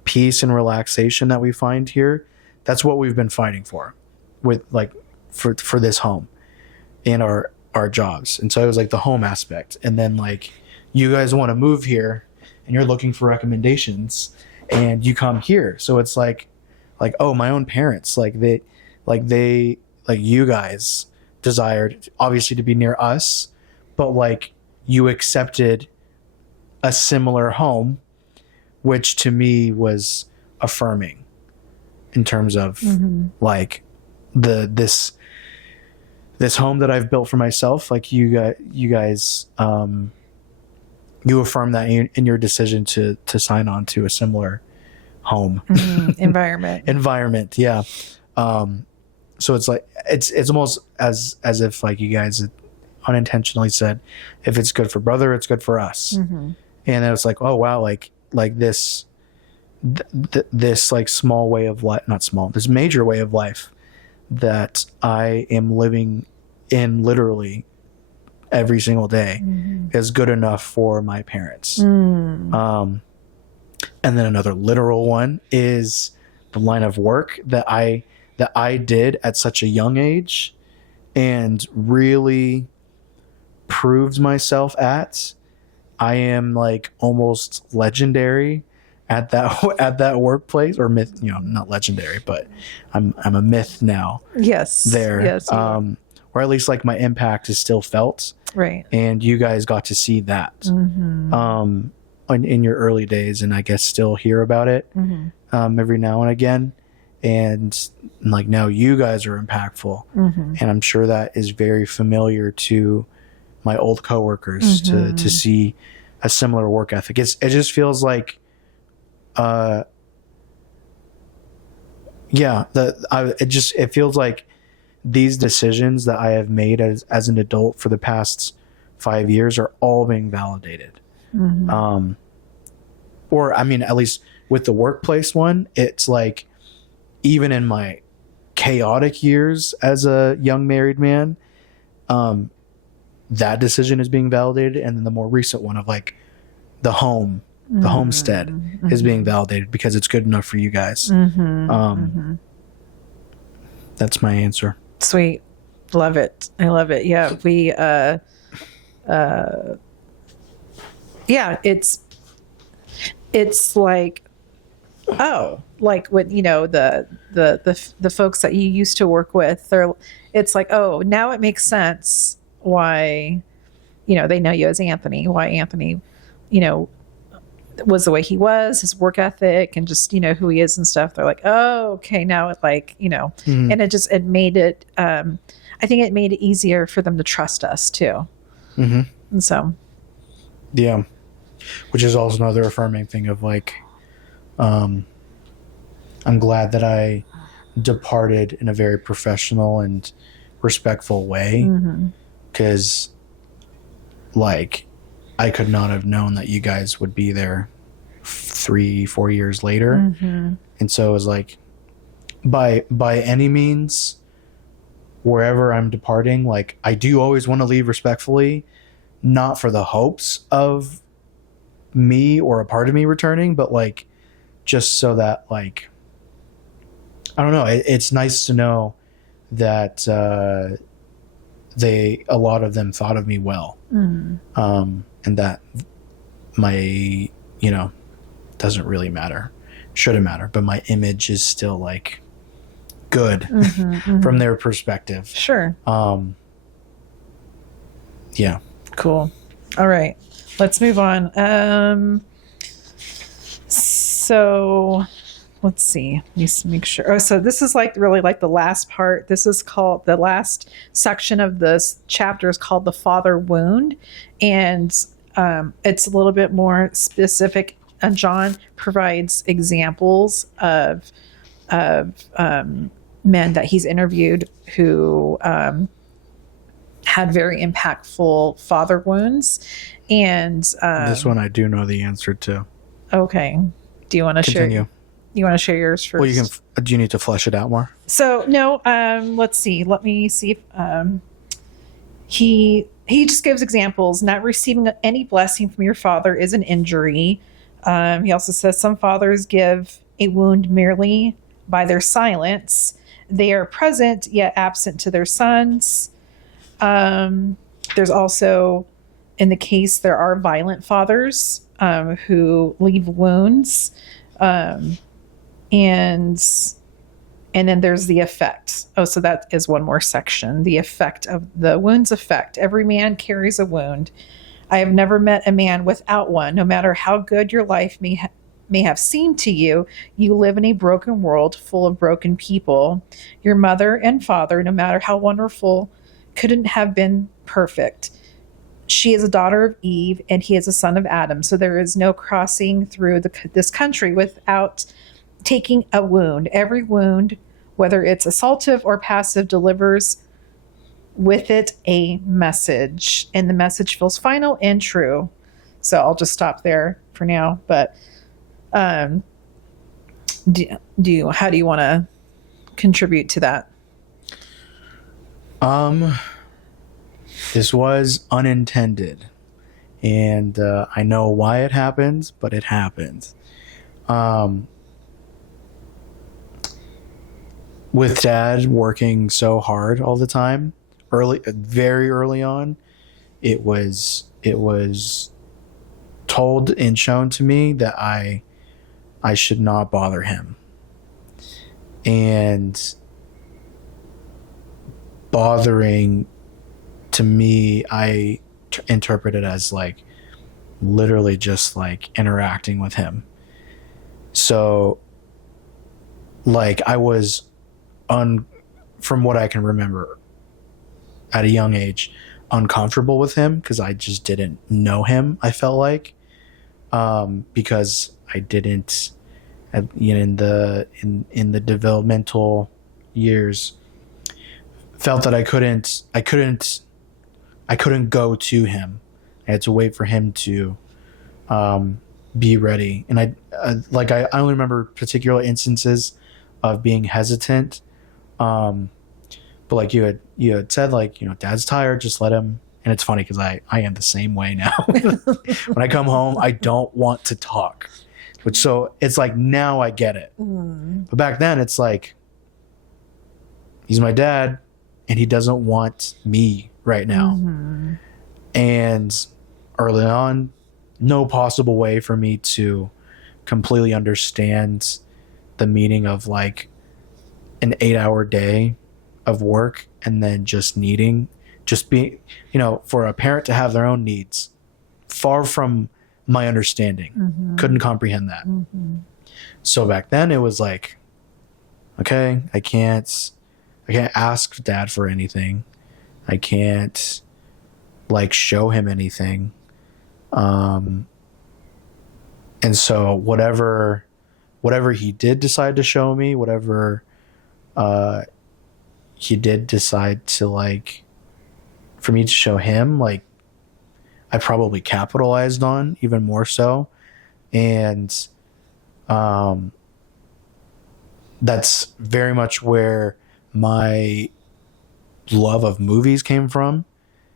peace and relaxation that we find here, that's what we've been fighting for with like for this home and our jobs. And so it was like the home aspect. And then like you guys want to move here and you're looking for recommendations and you come here. So it's like, oh, my own parents, like you guys desired obviously to be near us, but like you accepted a similar home, which to me was affirming in terms of like this home that I've built for myself. Like you guys, you affirm that in your decision to sign on to a similar home environment. Yeah. So it's like, it's almost as if like you guys unintentionally said, if it's good for brother, it's good for us. And it was like, oh wow, like this like small way of life, not small, this major way of life that I am living in literally every single day is good enough for my parents. And then another literal one is the line of work that I did at such a young age and really proved myself at. I am like almost legendary at that workplace, or myth, not legendary, but I'm a myth now. Yes. There. Yes. Or at least like my impact is still felt. Right. And you guys got to see that in your early days, and I guess still hear about it every now and again. And like now you guys are impactful, and I'm sure that is very familiar to my old coworkers to see a similar work ethic. It just feels like, it feels like these decisions that I have made as an adult for the past 5 years are all being validated. Or I mean, at least with the workplace one, it's like even in my chaotic years as a young married man, that decision is being validated. And then the more recent one of like the homestead is being validated because it's good enough for you guys. That's my answer. Sweet. Love it. I love it. Yeah. We, it's like, oh, like with, the folks that you used to work with, it's like, oh, now it makes sense why, they know you as Anthony, why Anthony, was the way he was, his work ethic and just, who he is and stuff. They're like, oh, okay. Now it like, and it made it, I think it made it easier for them to trust us too. And so. Yeah. Which is also another affirming thing of like, I'm glad that I departed in a very professional and respectful way, because like I could not have known that you guys would be there 3-4 years later. And so it was like, by any means, wherever I'm departing, like I do always want to leave respectfully, not for the hopes of me or a part of me returning, but like just so that like, I don't know, it's nice to know that a lot of them thought of me well, and that my doesn't really matter, shouldn't matter, but my image is still like good from their perspective. Sure. Yeah. Cool. All right, let's move on. So let's see. Let me make sure. Oh, so this is like really like the last part. This is called the last section of this chapter is called the father wound, and it's a little bit more specific. And John provides examples of men that he's interviewed who had very impactful father wounds, and this one I do know the answer to. Okay. Do you want to Continue. share? You want to share yours first? Well, you can. Do you need to flesh it out more? So no. Let's see. Let me see if he just gives examples. Not receiving any blessing from your father is an injury. He also says some fathers give a wound merely by their silence. They are present yet absent to their sons. There's also, in the case, there are violent fathers who leave wounds, and then there's the effect. Oh, so that is one more section. The effect of the wound's effect. Every man carries a wound. I have never met a man without one. No matter how good your life may have seemed to you, you live in a broken world full of broken people. Your mother and father, no matter how wonderful, couldn't have been perfect. She is a daughter of Eve, and he is a son of Adam. So there is no crossing through this country without taking a wound. Every wound, whether it's assaultive or passive, delivers with it a message, and the message feels final and true. So I'll just stop there for now. But how do you want to contribute to that? This was unintended, and I know why it happened, but it happened. With Dad working so hard all the time, very early on, it was told and shown to me that I should not bother him. And bothering, to me, I interpret it as like literally just like interacting with him. So like I was from what I can remember at a young age, uncomfortable with him because I just didn't know him. I felt like because I didn't, in the developmental years, felt that I couldn't go to him. I had to wait for him to be ready. And I only remember particular instances of being hesitant. But like you had said, like, Dad's tired, just let him. And it's funny because I am the same way now. When I come home, I don't want to talk. So it's like now I get it. But back then it's like, he's my dad and he doesn't want me right now. And early on, no possible way for me to completely understand the meaning of like an 8-hour day of work and then just being, for a parent to have their own needs, far from my understanding. Couldn't comprehend that. So back then it was like, okay, I can't ask Dad for anything. I can't like show him anything. And so whatever he did decide to show me, whatever he did decide to like for me to show him, like I probably capitalized on even more so. And that's very much where my love of movies came from,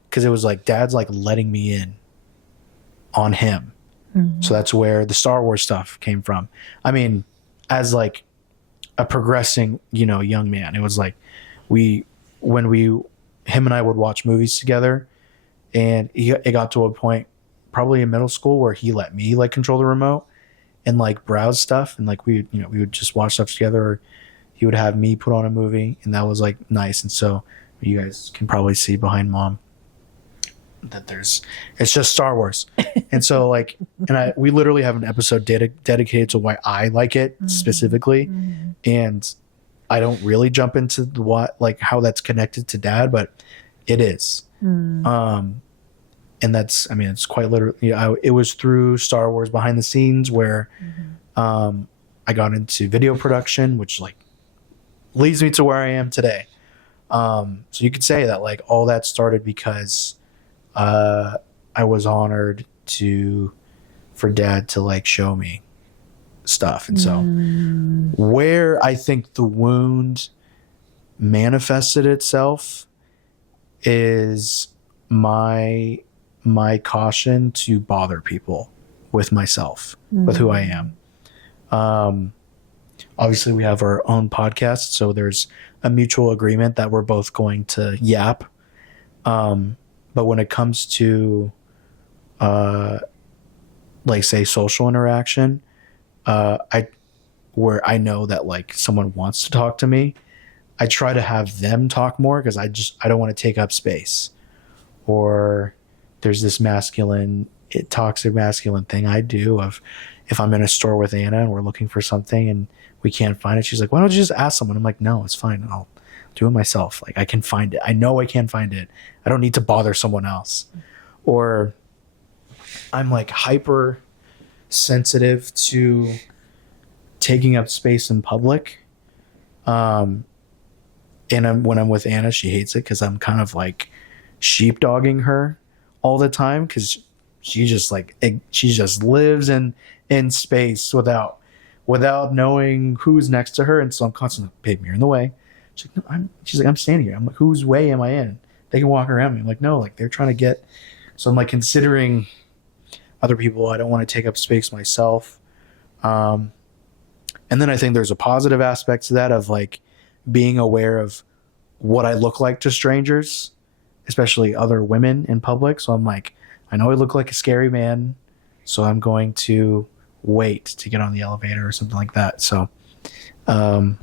because it was like Dad's like letting me in on him. So that's where the Star Wars stuff came from. I mean, as like a progressing, young man, it was like him and I would watch movies together, and it got to a point probably in middle school where he let me like control the remote and like browse stuff, and like we would just watch stuff together, or he would have me put on a movie, and that was like nice. And so you guys can probably see behind Mom that it's just Star Wars. And so like, we literally have an episode dedicated to why I like it specifically. And I don't really jump into how that's connected to Dad, but it is. And that's, it's quite literally, it was through Star Wars behind the scenes where I got into video production, which like leads me to where I am today. So you could say that like all that started because I was honored for Dad to like show me stuff. And so where I think the wound manifested itself is my caution to bother people with myself, with who I am. Obviously, we have our own podcast, so there's a mutual agreement that we're both going to yap. But when it comes to, like, say, social interaction, where I know that like someone wants to talk to me, I try to have them talk more because I don't want to take up space. Or there's this toxic masculine thing I do of, if I'm in a store with Anna and we're looking for something and we can't find it, she's like, why don't you just ask someone? I'm like, no, it's fine. I'll do it myself. Like, I can find it. I know I can find it. I don't need to bother someone else. Or I'm like hyper sensitive to taking up space in public. And when I'm with Anna, she hates it because I'm kind of like sheepdogging her all the time, because she just lives in space without knowing who's next to her. And so I'm constantly, babe, you're in the way. She's like, I'm standing here. I'm like, whose way am I in? They can walk around me. I'm like, no, like they're trying to get. So I'm like considering other people. I don't want to take up space myself. And then I think there's a positive aspect to that of like being aware of what I look like to strangers, especially other women in public. So I'm like, I know I look like a scary man, so I'm going to wait to get on the elevator or something like that. So the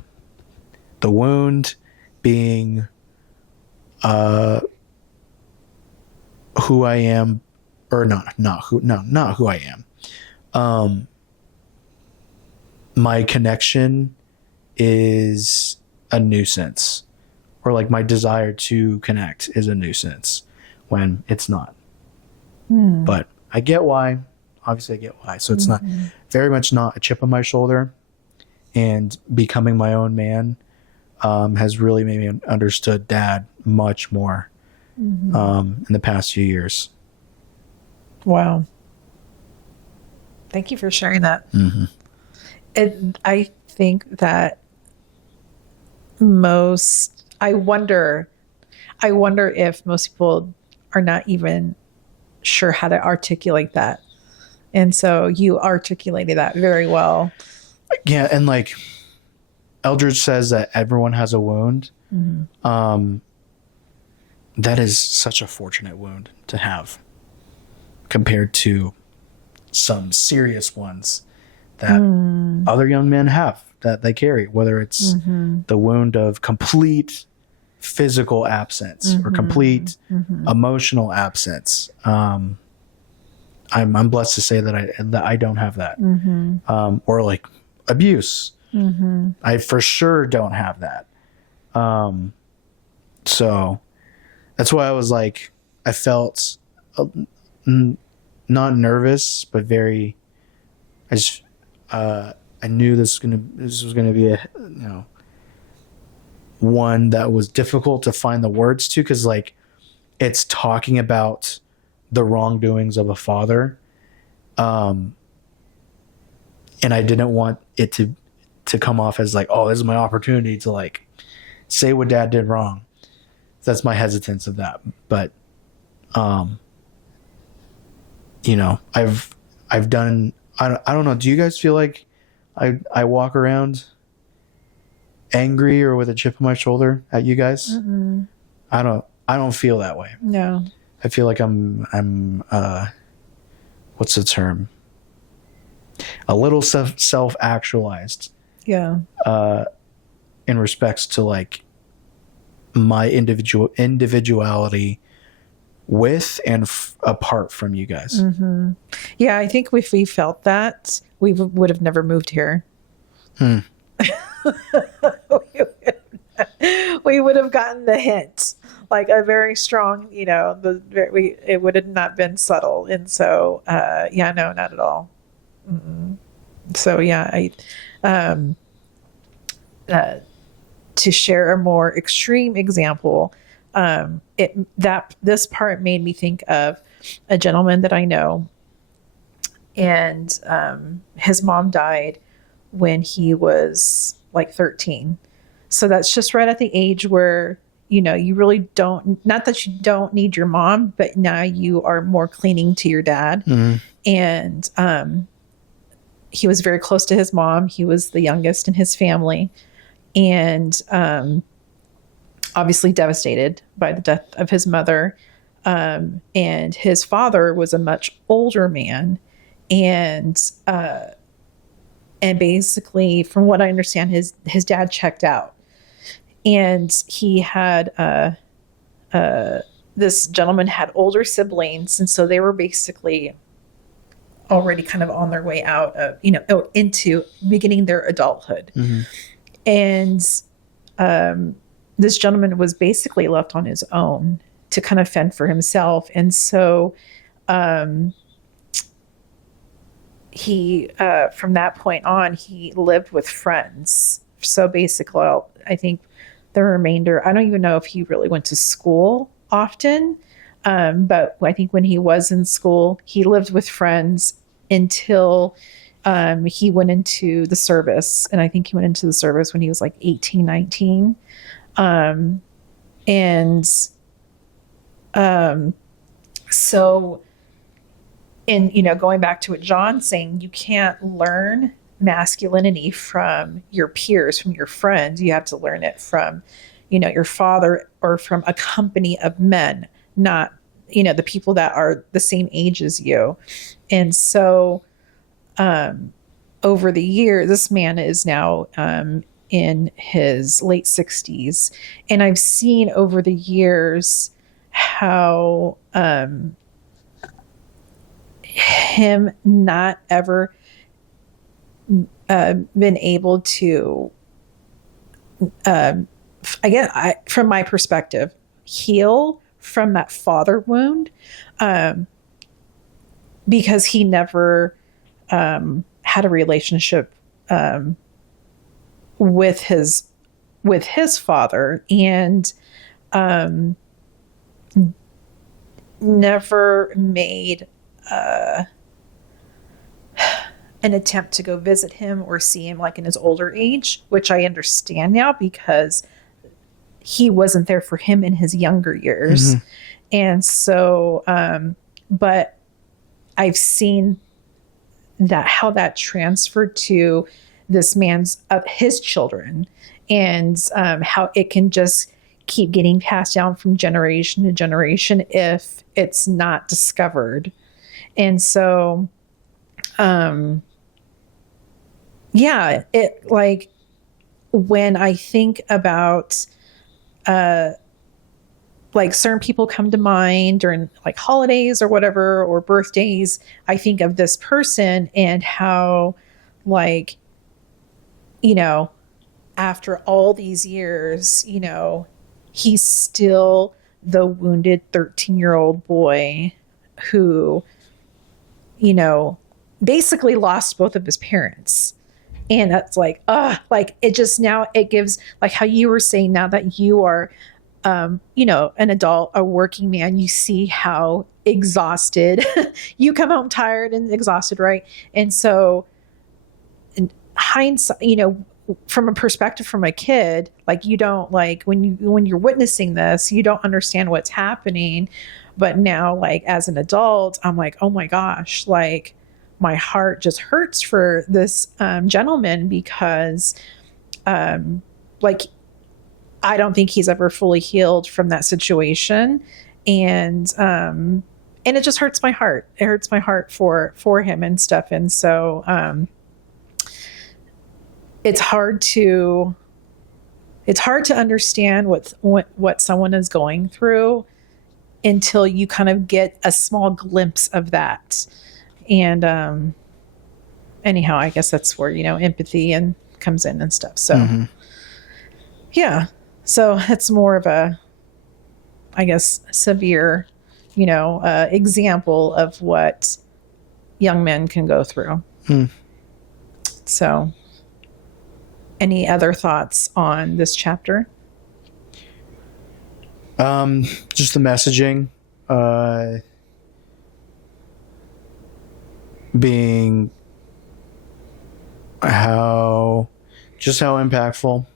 wound being who I am, or not who I am. My connection is a nuisance, or like my desire to connect is a nuisance when it's not. But I get why. Obviously, I get why. So it's not very much not a chip on my shoulder, and becoming my own man has really made me understood Dad much more in the past few years. Wow. Thank you for sharing that. And I think that I wonder if most people are not even sure how to articulate that. And so you articulated that very well. Yeah. And like Eldridge says that everyone has a wound. That is such a fortunate wound to have compared to some serious ones that other young men have, that they carry, whether it's the wound of complete physical absence or complete emotional absence. I'm blessed to say that I don't have that. Or like abuse. I for sure don't have that. So that's why I was like, I felt not nervous, but very, I knew this was gonna be a, one that was difficult to find the words to, because like it's talking about the wrongdoings of a father, and I didn't want it to come off as like, oh, this is my opportunity to like say what Dad did wrong. That's my hesitance of that. But I've done, I don't know, do you guys feel like I walk around angry or with a chip on my shoulder at you guys? I don't feel that way. No. I feel like I'm what's the term? A little self-actualized. Yeah. In respects to like my individuality with and apart from you guys. Yeah, I think if we felt that, we would have never moved here. We would have gotten the hint, like a very strong, it would have not been subtle. And so, no, not at all. So yeah, to share a more extreme example, this part made me think of a gentleman that I know, and his mom died when he was like 13. So that's just right at the age where, you really don't, not that you don't need your mom, but now you are more clinging to your dad. and he was very close to his mom. He was the youngest in his family, and obviously devastated by the death of his mother. And his father was a much older man, and basically, from what I understand, his dad checked out, and he had this gentleman had older siblings, and so they were basically already kind of on their way out of, into beginning their adulthood. Mm-hmm. And this gentleman was basically left on his own to kind of fend for himself. And so he, from that point on, he lived with friends. So basically, I think the remainder, I don't even know if he really went to school often. But I think when he was in school, he lived with friends until he went into the service. And I think he went into the service when he was like 18, 19. So, and, going back to what John's saying, you can't learn masculinity from your peers, from your friends. You have to learn it from, your father or from a company of men, not, the people that are the same age as you. And so, over the year, this man is now, in his late 60s. And I've seen over the years how, him not ever, been able to, from my perspective, heal from that father wound, because he never had a relationship with his father, and never made an attempt to go visit him or see him like in his older age, which I understand now because he wasn't there for him in his younger years. Mm-hmm. And so, but I've seen how that transferred to this man's, his children, and how it can just keep getting passed down from generation to generation if it's not discovered. And so, it, like, when I think about, like, certain people come to mind during like holidays or whatever, or birthdays, I think of this person and how, like, after all these years, he's still the wounded 13-year-old boy who, basically lost both of his parents. And that's like, like, it just, now it gives, like how you were saying, now that you are, an adult, a working man, you see how exhausted you come home tired and exhausted, right? And so, in hindsight, from a perspective from a kid, like, you don't, like, when you're witnessing this, you don't understand what's happening. But now, like, as an adult, I'm like, oh my gosh, like, my heart just hurts for this gentleman because, like, I don't think he's ever fully healed from that situation. And it just hurts my heart. It hurts my heart for him and stuff. And so, it's hard to understand what someone is going through until you kind of get a small glimpse of that. And anyhow, I guess that's where, empathy and comes in and stuff. So, mm-hmm. Yeah. So it's more of a, I guess, severe, example of what young men can go through. So, any other thoughts on this chapter? Just the messaging, being how impactful,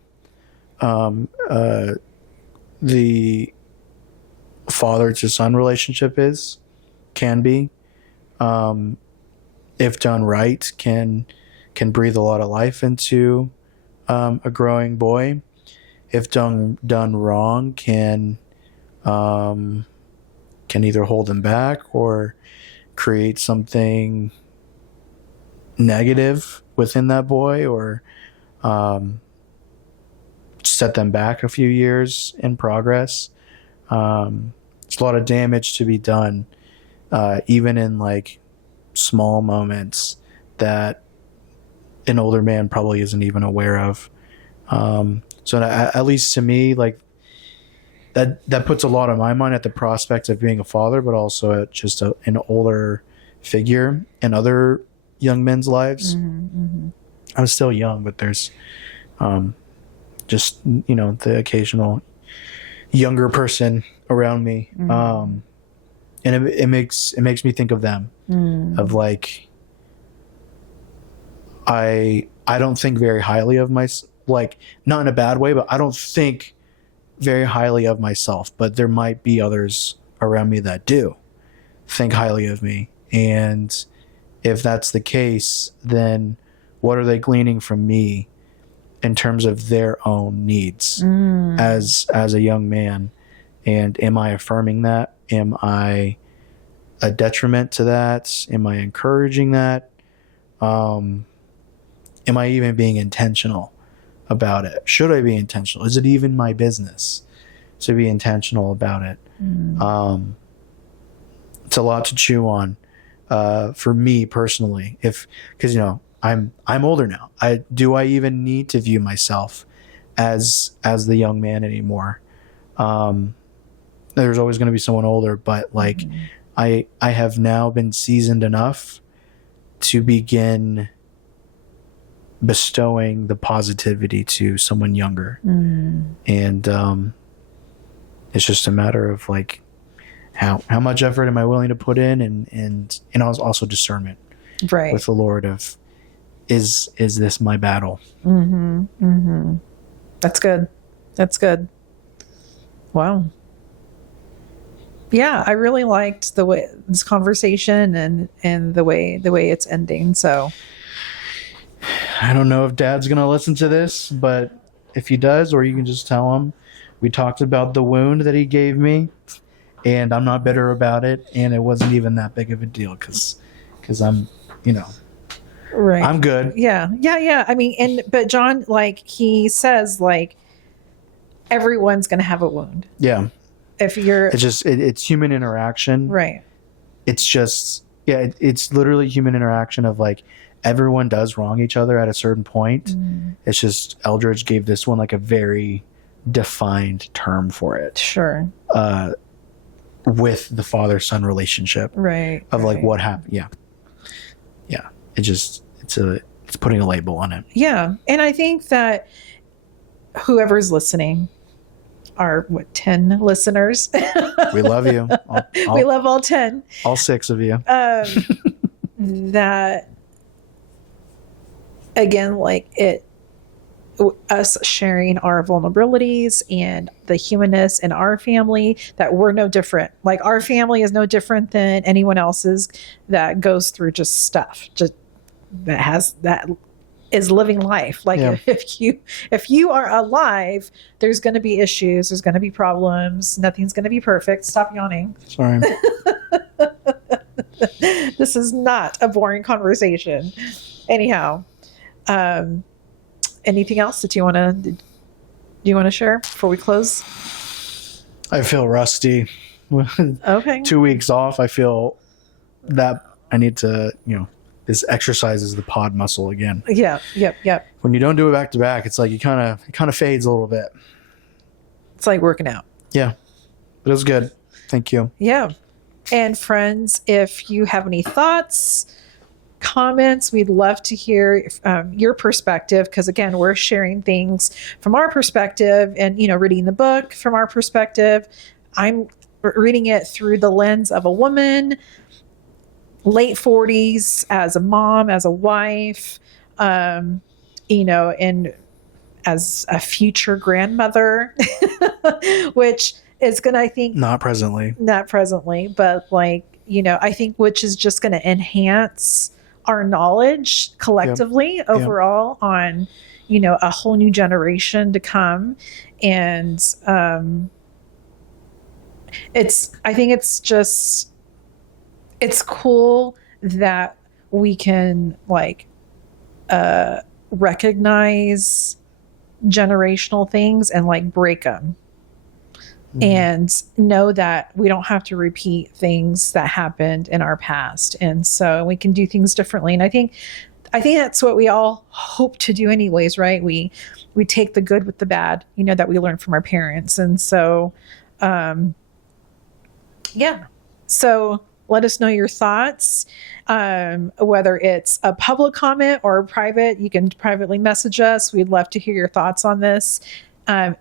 the father to son relationship can be, if done right, can breathe a lot of life into a growing boy. If done wrong, can either hold them back or create something negative within that boy, or set them back a few years in progress. It's a lot of damage to be done, even in like small moments that an older man probably isn't even aware of. So at least to me, like that puts a lot on my mind at the prospect of being a father, but also at just an older figure in other young men's lives. Mm-hmm. I'm still young, but there's just, the occasional younger person around me. Mm-hmm. And it makes me think of them, of like, I don't think very highly of like, not in a bad way, but I don't think very highly of myself, but there might be others around me that do think highly of me. And if that's the case, then what are they gleaning from me in terms of their own needs as a young man? And am I affirming that? Am I a detriment to that? Am I encouraging that? Am I even being intentional about it? Should I be intentional? Is it even my business to be intentional about it? It's a lot to chew on for me personally. Because I'm older now. Do I even need to view myself as the young man anymore? There's always going to be someone older, but like I have now been seasoned enough to begin bestowing the positivity to someone younger. And it's just a matter of like how much effort am I willing to put in, and also discernment Right. with the Lord of is this my battle? That's good. That's good. Wow. Yeah, I really liked the way this conversation and the way it's ending. So I don't know if Dad's gonna listen to this, but if he does, or you can just tell him, we talked about the wound that he gave me, and I'm not bitter about it, and it wasn't even that big of a deal because I'm, right. I'm good. Yeah. I mean, but John, like he says, like everyone's gonna have a wound. Yeah. If you're It's just it's human interaction. right. It's just it's literally human interaction of like everyone does wrong each other at a certain point. It's just Eldridge gave this one like a very defined term for it. Sure. With the father-son relationship. Right. Of like right. what happened. Yeah. It's putting a label on it. Yeah. And I think that whoever's listening, our 10 listeners. We love you. We love all 10. All 6 of you. That again, like us sharing our vulnerabilities and the humanness in our family, that we're no different. Like our family is no different than anyone else's that goes through just stuff, just that is living life. Like if you are alive, there's going to be issues, there's going to be problems, nothing's going to be perfect. Stop yawning. Sorry. This is not a boring conversation. Anyhow, anything else that you want to share before we close? I feel rusty. Okay. 2 weeks off. I feel that I need to, this exercises the pod muscle again. Yeah. Yep. When you don't do it back to back, it's like it kind of fades a little bit. It's like working out. Yeah, but it was good. Thank you. Yeah. And friends, if you have any thoughts, comments, we'd love to hear your perspective, because again, we're sharing things from our perspective and reading the book from our perspective. I'm reading it through the lens of a woman, late 40s, as a mom, as a wife, and as a future grandmother, which is going to, I think, Not presently, but I think which is just going to enhance our knowledge collectively overall on, you know, a whole new generation to come. And I think it's cool that we can like recognize generational things and like break them and know that we don't have to repeat things that happened in our past, and so we can do things differently. And I think that's what we all hope to do anyways, right? We take the good with the bad, you know, that we learned from our parents. And so so let us know your thoughts, whether it's a public comment or a private. You can privately message us. We'd love to hear your thoughts on this. And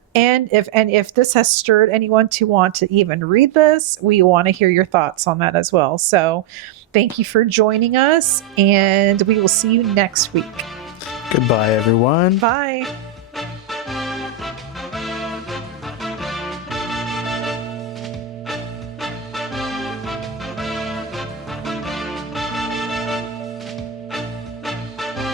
if this has stirred anyone to want to even read this, we want to hear your thoughts on that as well. So thank you for joining us, and we will see you next week. Goodbye, everyone. Bye.